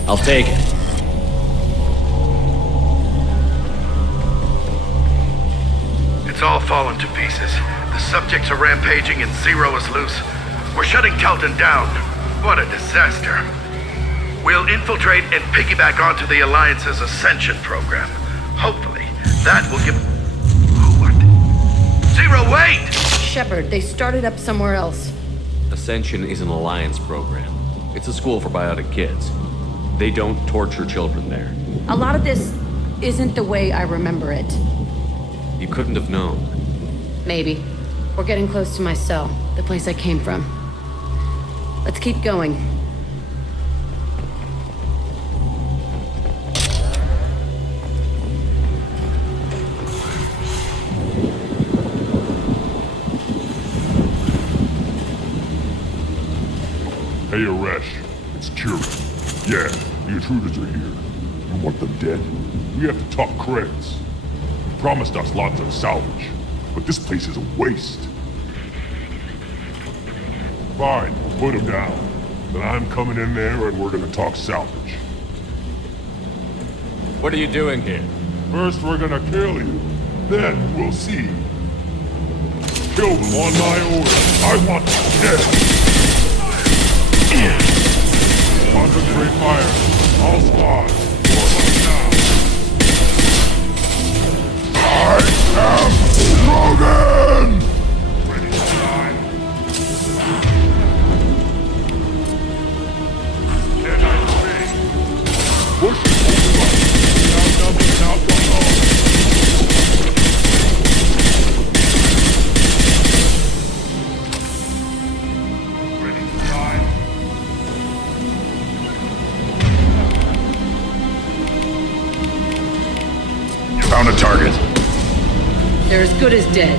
I'll take it. It's all fallen to pieces. The subjects are rampaging and Zero is loose. We're shutting Telton down. What a disaster. We'll infiltrate and piggyback onto the Alliance's Ascension program. Hopefully, that will give... What? Zero, wait! Shepard, they started up somewhere else. Ascension is an Alliance program. It's a school for biotic kids. They don't torture children there. A lot of this isn't the way I remember it. You couldn't have known. Maybe. We're getting close to my cell, the place I came from. Let's keep going. Hey, Aresh. It's Curie. Yeah, the intruders are here. You want them dead? We have to talk credits. You promised us lots of salvage, but this place is a waste. Fine, put them down. Then I'm coming in there and we're gonna talk salvage. What are you doing here? First we're gonna kill you. Then we'll see. Kill them on my order. I want them dead. Concentrate fire. All squads. I am Logan! Ready to die. Can I speak? Push it. Outnumbered, outnumbered. Ready to die. Found a target. They're as good as dead.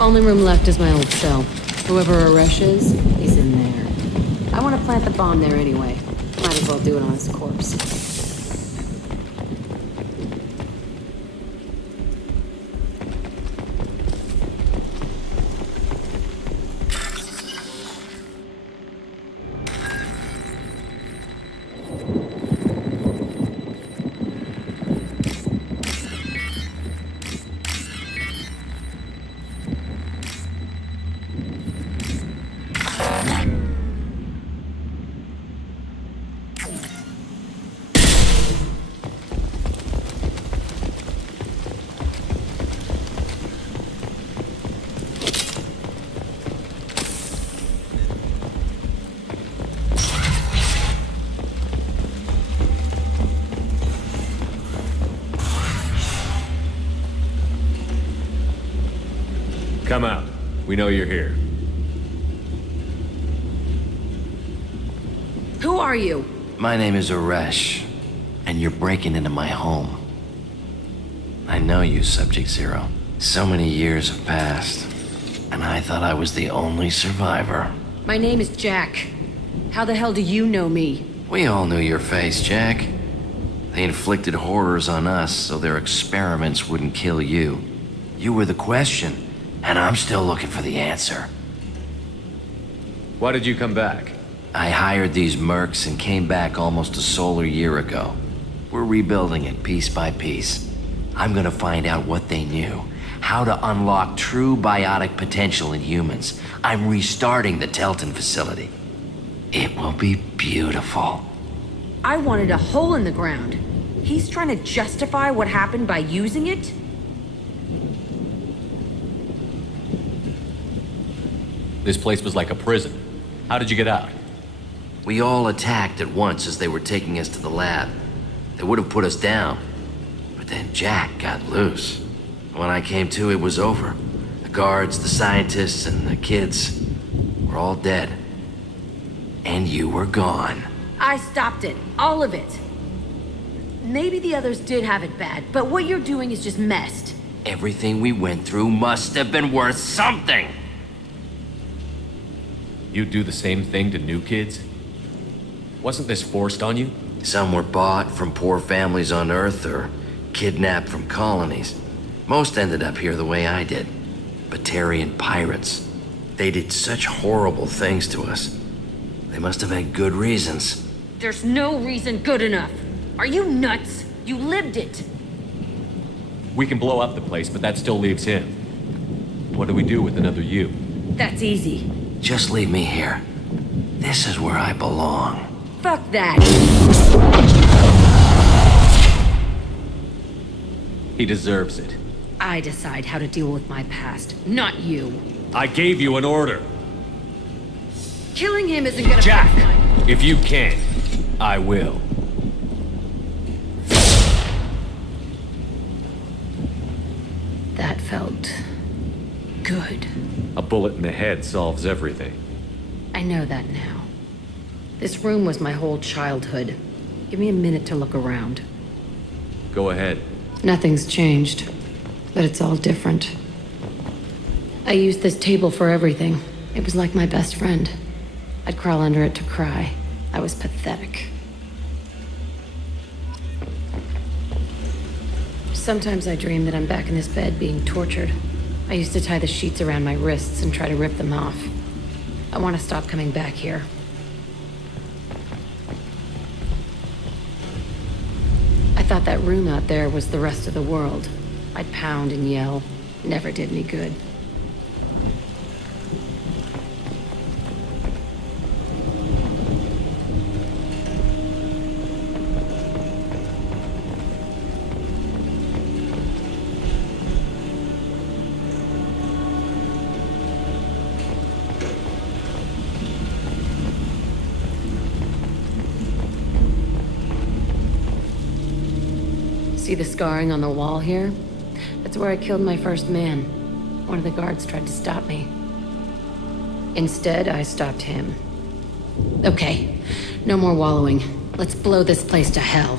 Only room left is my old cell. Whoever Aresh is, he's in there. I want to plant the bomb there anyway. Might as well do it on his corpse. Come out. We know you're here. Who are you? My name is Aresh, and you're breaking into my home. I know you, Subject Zero. So many years have passed, and I thought I was the only survivor. My name is Jack. How the hell do you know me? We all knew your face, Jack. They inflicted horrors on us so their experiments wouldn't kill you. You were the question, and I'm still looking for the answer. Why did you come back? I hired these mercs and came back almost a solar year ago. We're rebuilding it piece by piece. I'm gonna find out what they knew, how to unlock true biotic potential in humans. I'm restarting the Telton facility. It will be beautiful. I wanted a hole in the ground. He's trying to justify what happened by using it? This place was like a prison. How did you get out? We all attacked at once as they were taking us to the lab. They would have put us down. But then Jack got loose. When I came to, it was over. The guards, the scientists, and the kids were all dead. And you were gone. I stopped it. All of it. Maybe the others did have it bad, but what you're doing is just messed. Everything we went through must have been worth something. You'd do the same thing to new kids? Wasn't this forced on you? Some were bought from poor families on Earth or kidnapped from colonies. Most ended up here the way I did. Batarian pirates. They did such horrible things to us. They must have had good reasons. There's no reason good enough. Are you nuts? You lived it. We can blow up the place, but that still leaves him. What do we do with another you? That's easy. Just leave me here. This is where I belong. Fuck that. He deserves it. I decide how to deal with my past, not you. I gave you an order. Killing him isn't gonna Jack, fix my... if you can, I will. That felt good. A bullet in the head solves everything. I know that now. This room was my whole childhood. Give me a minute to look around. Go ahead. Nothing's changed, but it's all different. I used this table for everything. It was like my best friend. I'd crawl under it to cry. I was pathetic. Sometimes I dream that I'm back in this bed being tortured. I used to tie the sheets around my wrists and try to rip them off. I want to stop coming back here. I thought that room out there was the rest of the world. I'd pound and yell. Never did any good. See the scarring on the wall here? That's where I killed my first man. One of the guards tried to stop me. Instead, I stopped him. Okay, no more wallowing. Let's blow this place to hell.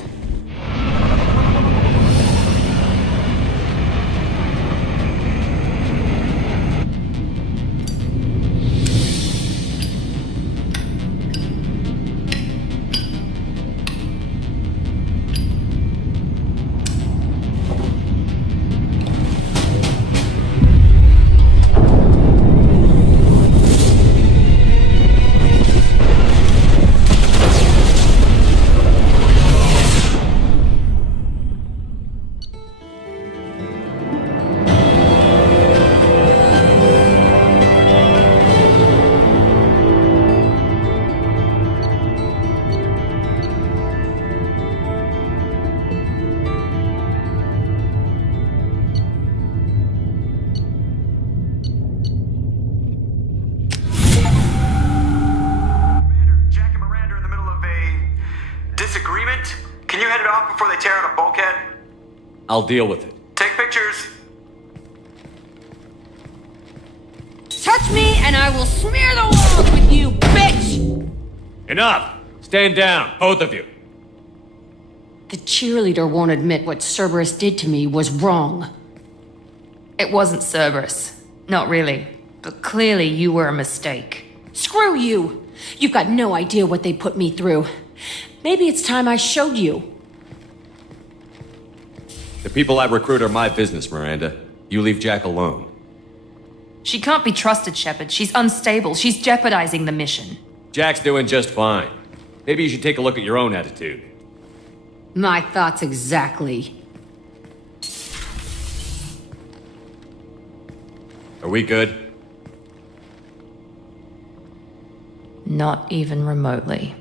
I'll deal with it. Take pictures. and I will smear the walls with you, bitch! Enough! Stand down, both of you. The cheerleader won't admit what Cerberus did to me was wrong. It wasn't Cerberus. Not really. But clearly you were a mistake. Screw you! You've got no idea what they put me through. Maybe it's time I showed you. The people I recruit are my business, Miranda. You leave Jack alone. She can't be trusted, Shepard. She's unstable. She's jeopardizing the mission. Jack's doing just fine. Maybe you should take a look at your own attitude. My thoughts exactly. Are we good? Not even remotely.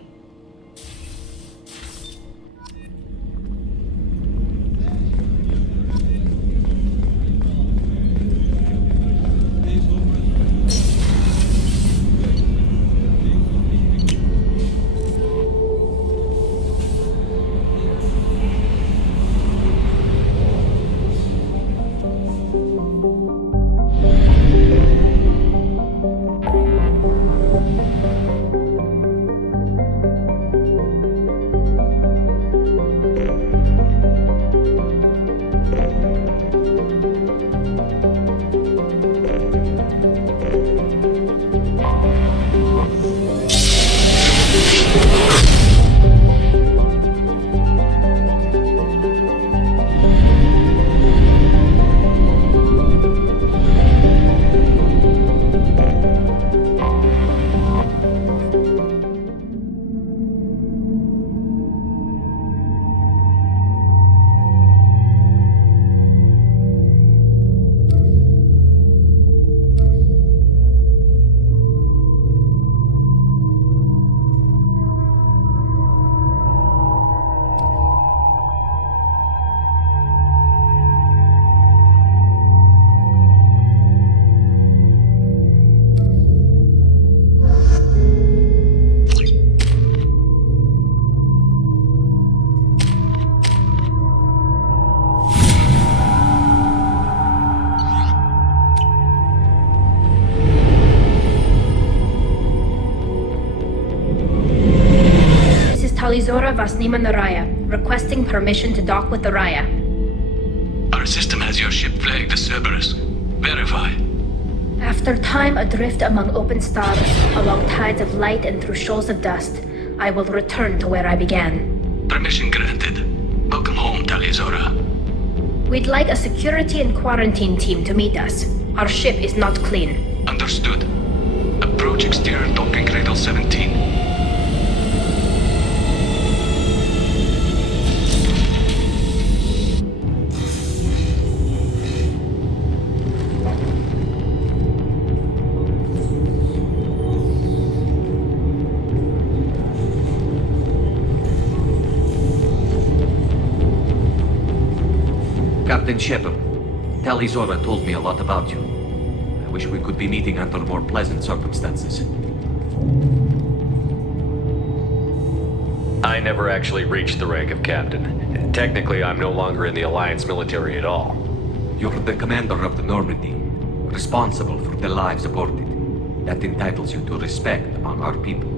Talizora Vasnima Naraya, requesting permission to dock with the Raya. Our system has your ship flagged as Cerberus. Verify. After time adrift among open stars, along tides of light and through shoals of dust, I will return to where I began. Permission granted. Welcome home, Talizora. We'd like a security and quarantine team to meet us. Our ship is not clean. Understood. Approach exterior docking cradle 17. Captain Shepard, Talizora told me a lot about you. I wish we could be meeting under more pleasant circumstances. I never actually reached the rank of captain. Technically, I'm no longer in the Alliance military at all. You're the commander of the Normandy, responsible for the lives aborted. That entitles you to respect among our people.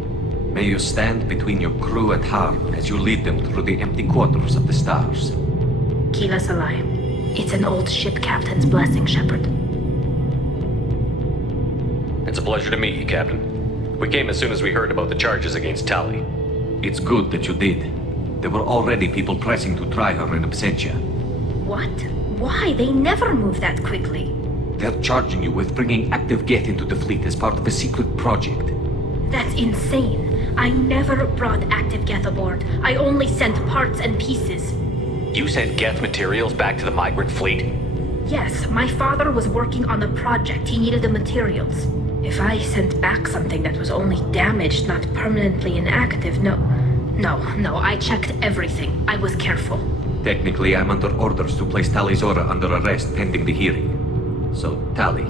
May you stand between your crew and harm as you lead them through the empty quarters of the stars. Kila Salai. It's an old ship captain's blessing, Shepard. It's a pleasure to meet you, Captain. We came as soon as we heard about the charges against Tali. It's good that you did. There were already people pressing to try her in absentia. What? Why? They never move that quickly. They're charging you with bringing active Geth into the fleet as part of a secret project. That's insane. I never brought active Geth aboard. I only sent parts and pieces. You sent Geth materials back to the migrant fleet? Yes, my father was working on a project. He needed the materials. If I sent back something that was only damaged, not permanently inactive, no, I checked everything. I was careful. Technically, I'm under orders to place Talizora under arrest pending the hearing. So, Tali,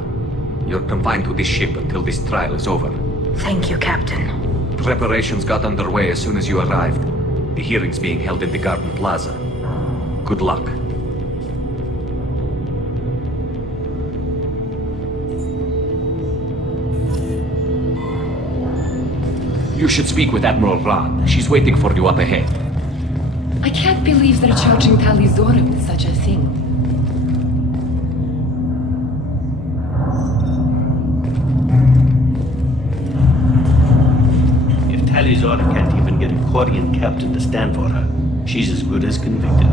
you're confined to this ship until this trial is over. Thank you, Captain. Preparations got underway as soon as you arrived. The hearing's being held in the Garden Plaza. Good luck. You should speak with Admiral Rod. She's waiting for you up ahead. I can't believe they're charging Talizora with such a thing. If Talizora can't even get a Quarian captain to stand for her, she's as good as convicted.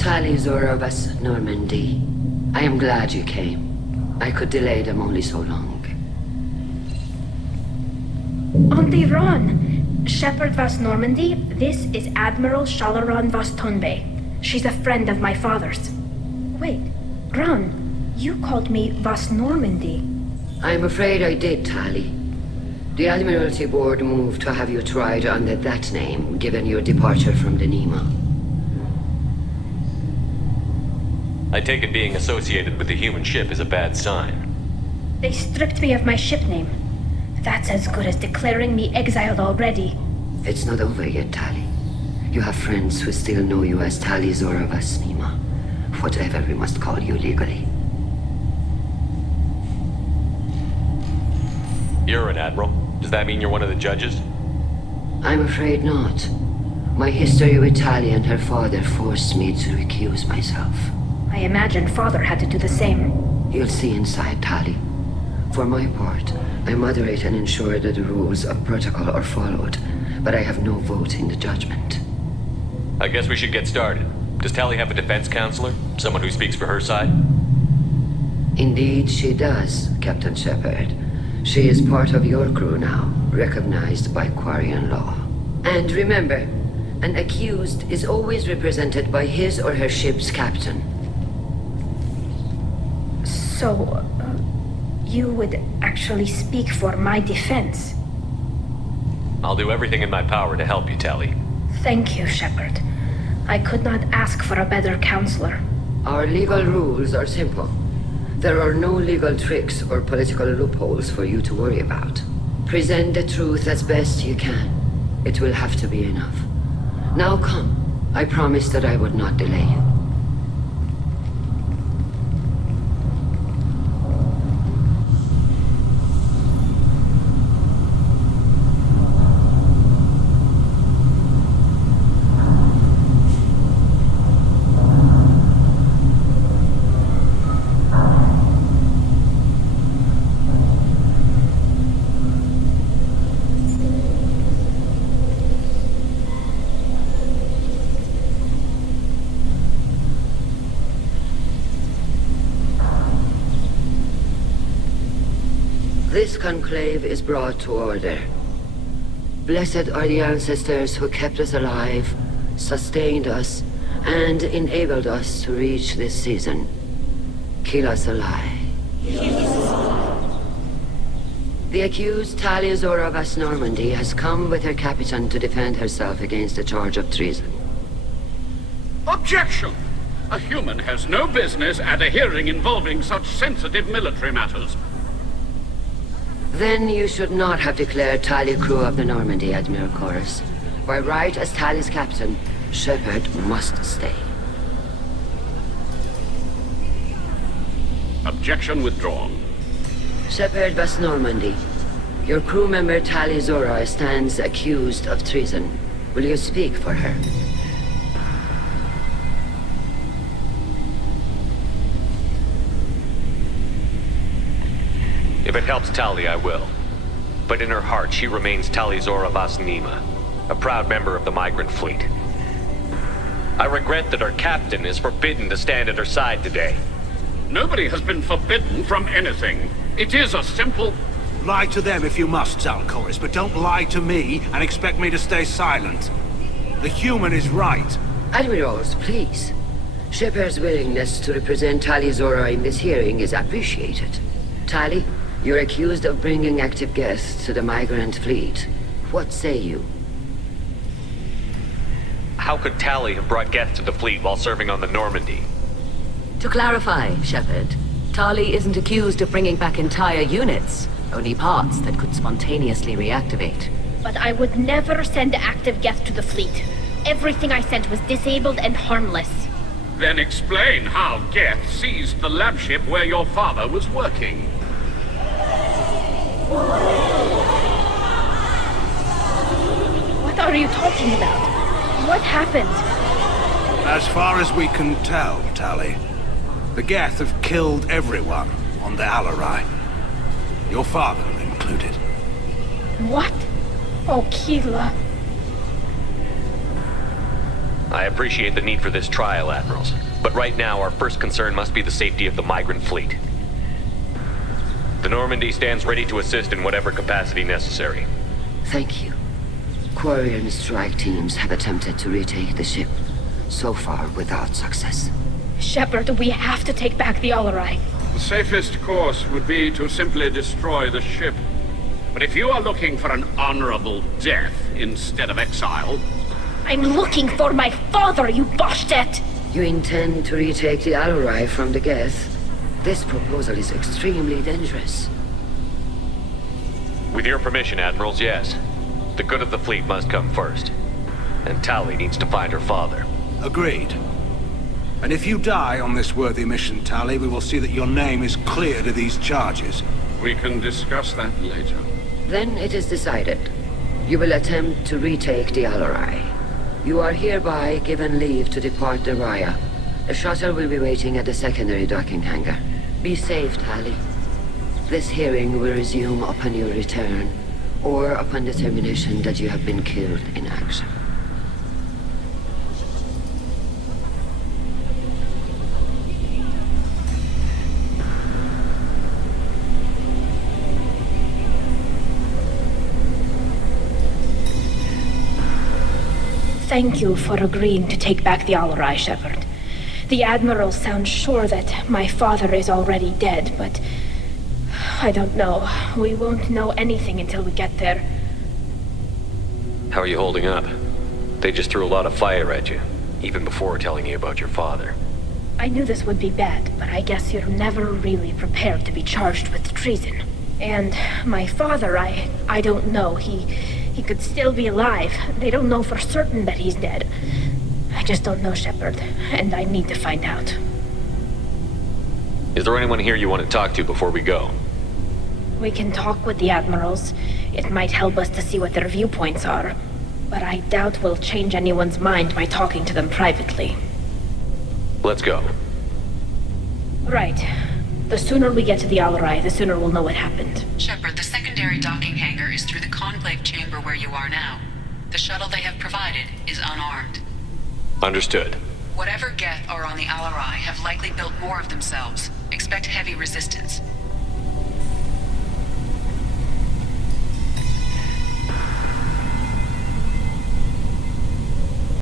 Talizora of us, Normandy. I am glad you came. I could delay them only so long. On the run! Shepherd Vas Normandy, this is Admiral Shalaran Vas Tonbe. She's a friend of my father's. Wait, Ron, you called me Vas Normandy. I'm afraid I did, Tali. The Admiralty Board moved to have you tried under that name, given your departure from the Nima. I take it being associated with the human ship is a bad sign. They stripped me of my ship name. That's as good as declaring me exiled already. It's not over yet, Tali. You have friends who still know you as Talizora Vas Nima. Whatever we must call you legally. You're an admiral. Does that mean you're one of the judges? I'm afraid not. My history with Tali and her father forced me to recuse myself. I imagine father had to do the same. You'll see inside, Tali. For my part, I moderate and ensure that the rules of protocol are followed, but I have no vote in the judgment. I guess we should get started. Does Tali have a defense counselor? Someone who speaks for her side? Indeed, she does, Captain Shepard. She is part of your crew now, recognized by Quarian law. And remember, an accused is always represented by his or her ship's captain. So, you would actually speak for my defense? I'll do everything in my power to help you, Tali. Thank you, Shepard. I could not ask for a better counselor. Our legal rules are simple. There are no legal tricks or political loopholes for you to worry about. Present the truth as best you can. It will have to be enough. Now come. I promised that I would not delay you. This conclave is brought to order. Blessed are the ancestors who kept us alive, sustained us, and enabled us to reach this season. Kill us alive. The accused Talizora Vas Normandy has come with her captain to defend herself against a charge of treason. Objection! A human has no business at a hearing involving such sensitive military matters. Then you should not have declared Tali crew of the Normandy, Admiral Chorus. By right as Tali's captain, Shepard must stay. Objection withdrawn. Shepard Vas Normandy, your crew member Talizora stands accused of treason. Will you speak for her? If it helps Tali, I will. But in her heart, she remains Talizora Vas Nima, a proud member of the migrant fleet. I regret that her captain is forbidden to stand at her side today. Nobody has been forbidden from anything. It is a simple... Lie to them if you must, Zalcoris, but don't lie to me and expect me to stay silent. The human is right. Admirals, please. Shepard's willingness to represent Talizora in this hearing is appreciated. Tali, you're accused of bringing active guests to the migrant fleet. What say you? How could Tali have brought guests to the fleet while serving on the Normandy? To clarify, Shepard, Tali isn't accused of bringing back entire units, only parts that could spontaneously reactivate. But I would never send active guests to the fleet. Everything I sent was disabled and harmless. Then explain how Geth seized the lab ship where your father was working. What are you talking about? What happened? As far as we can tell, Tali, the Geth have killed everyone on the Alarai. Your father included. What? Oh, Keela. I appreciate the need for this trial, Admirals. But right now, our first concern must be the safety of the migrant fleet. The Normandy stands ready to assist in whatever capacity necessary. Thank you. Quarry and strike teams have attempted to retake the ship, so far without success. Shepard, we have to take back the Alarai. The safest course would be to simply destroy the ship. But if you are looking for an honorable death instead of exile... I'm looking for my father, you Boshtet! You intend to retake the Alarai from the Geth? This proposal is extremely dangerous. With your permission, Admirals, yes. The good of the fleet must come first. And Tali needs to find her father. Agreed. And if you die on this worthy mission, Tali, we will see that your name is cleared of these charges. We can discuss that later. Then it is decided. You will attempt to retake the Alarai. You are hereby given leave to depart the Raya. The shuttle will be waiting at the secondary docking hangar. Be safe, Tali. This hearing will resume upon your return, or upon determination that you have been killed in action. Thank you for agreeing to take back the Alarai, Shepard. The Admiral sounds sure that my father is already dead, but... I don't know. We won't know anything until we get there. How are you holding up? They just threw a lot of fire at you, even before telling you about your father. I knew this would be bad, but I guess you're never really prepared to be charged with treason. And my father, I don't know. He could still be alive. They don't know for certain that he's dead. I just don't know, Shepard, and I need to find out. Is there anyone here you want to talk to before we go? We can talk with the Admirals. It might help us to see what their viewpoints are. But I doubt we'll change anyone's mind by talking to them privately. Let's go. Right. The sooner we get to the Alarai, the sooner we'll know what happened. Shepard, the secondary docking hangar is through the conclave chamber where you are now. The shuttle they have provided is unarmed. Understood. Whatever Geth are on the Alarai have likely built more of themselves. Expect heavy resistance.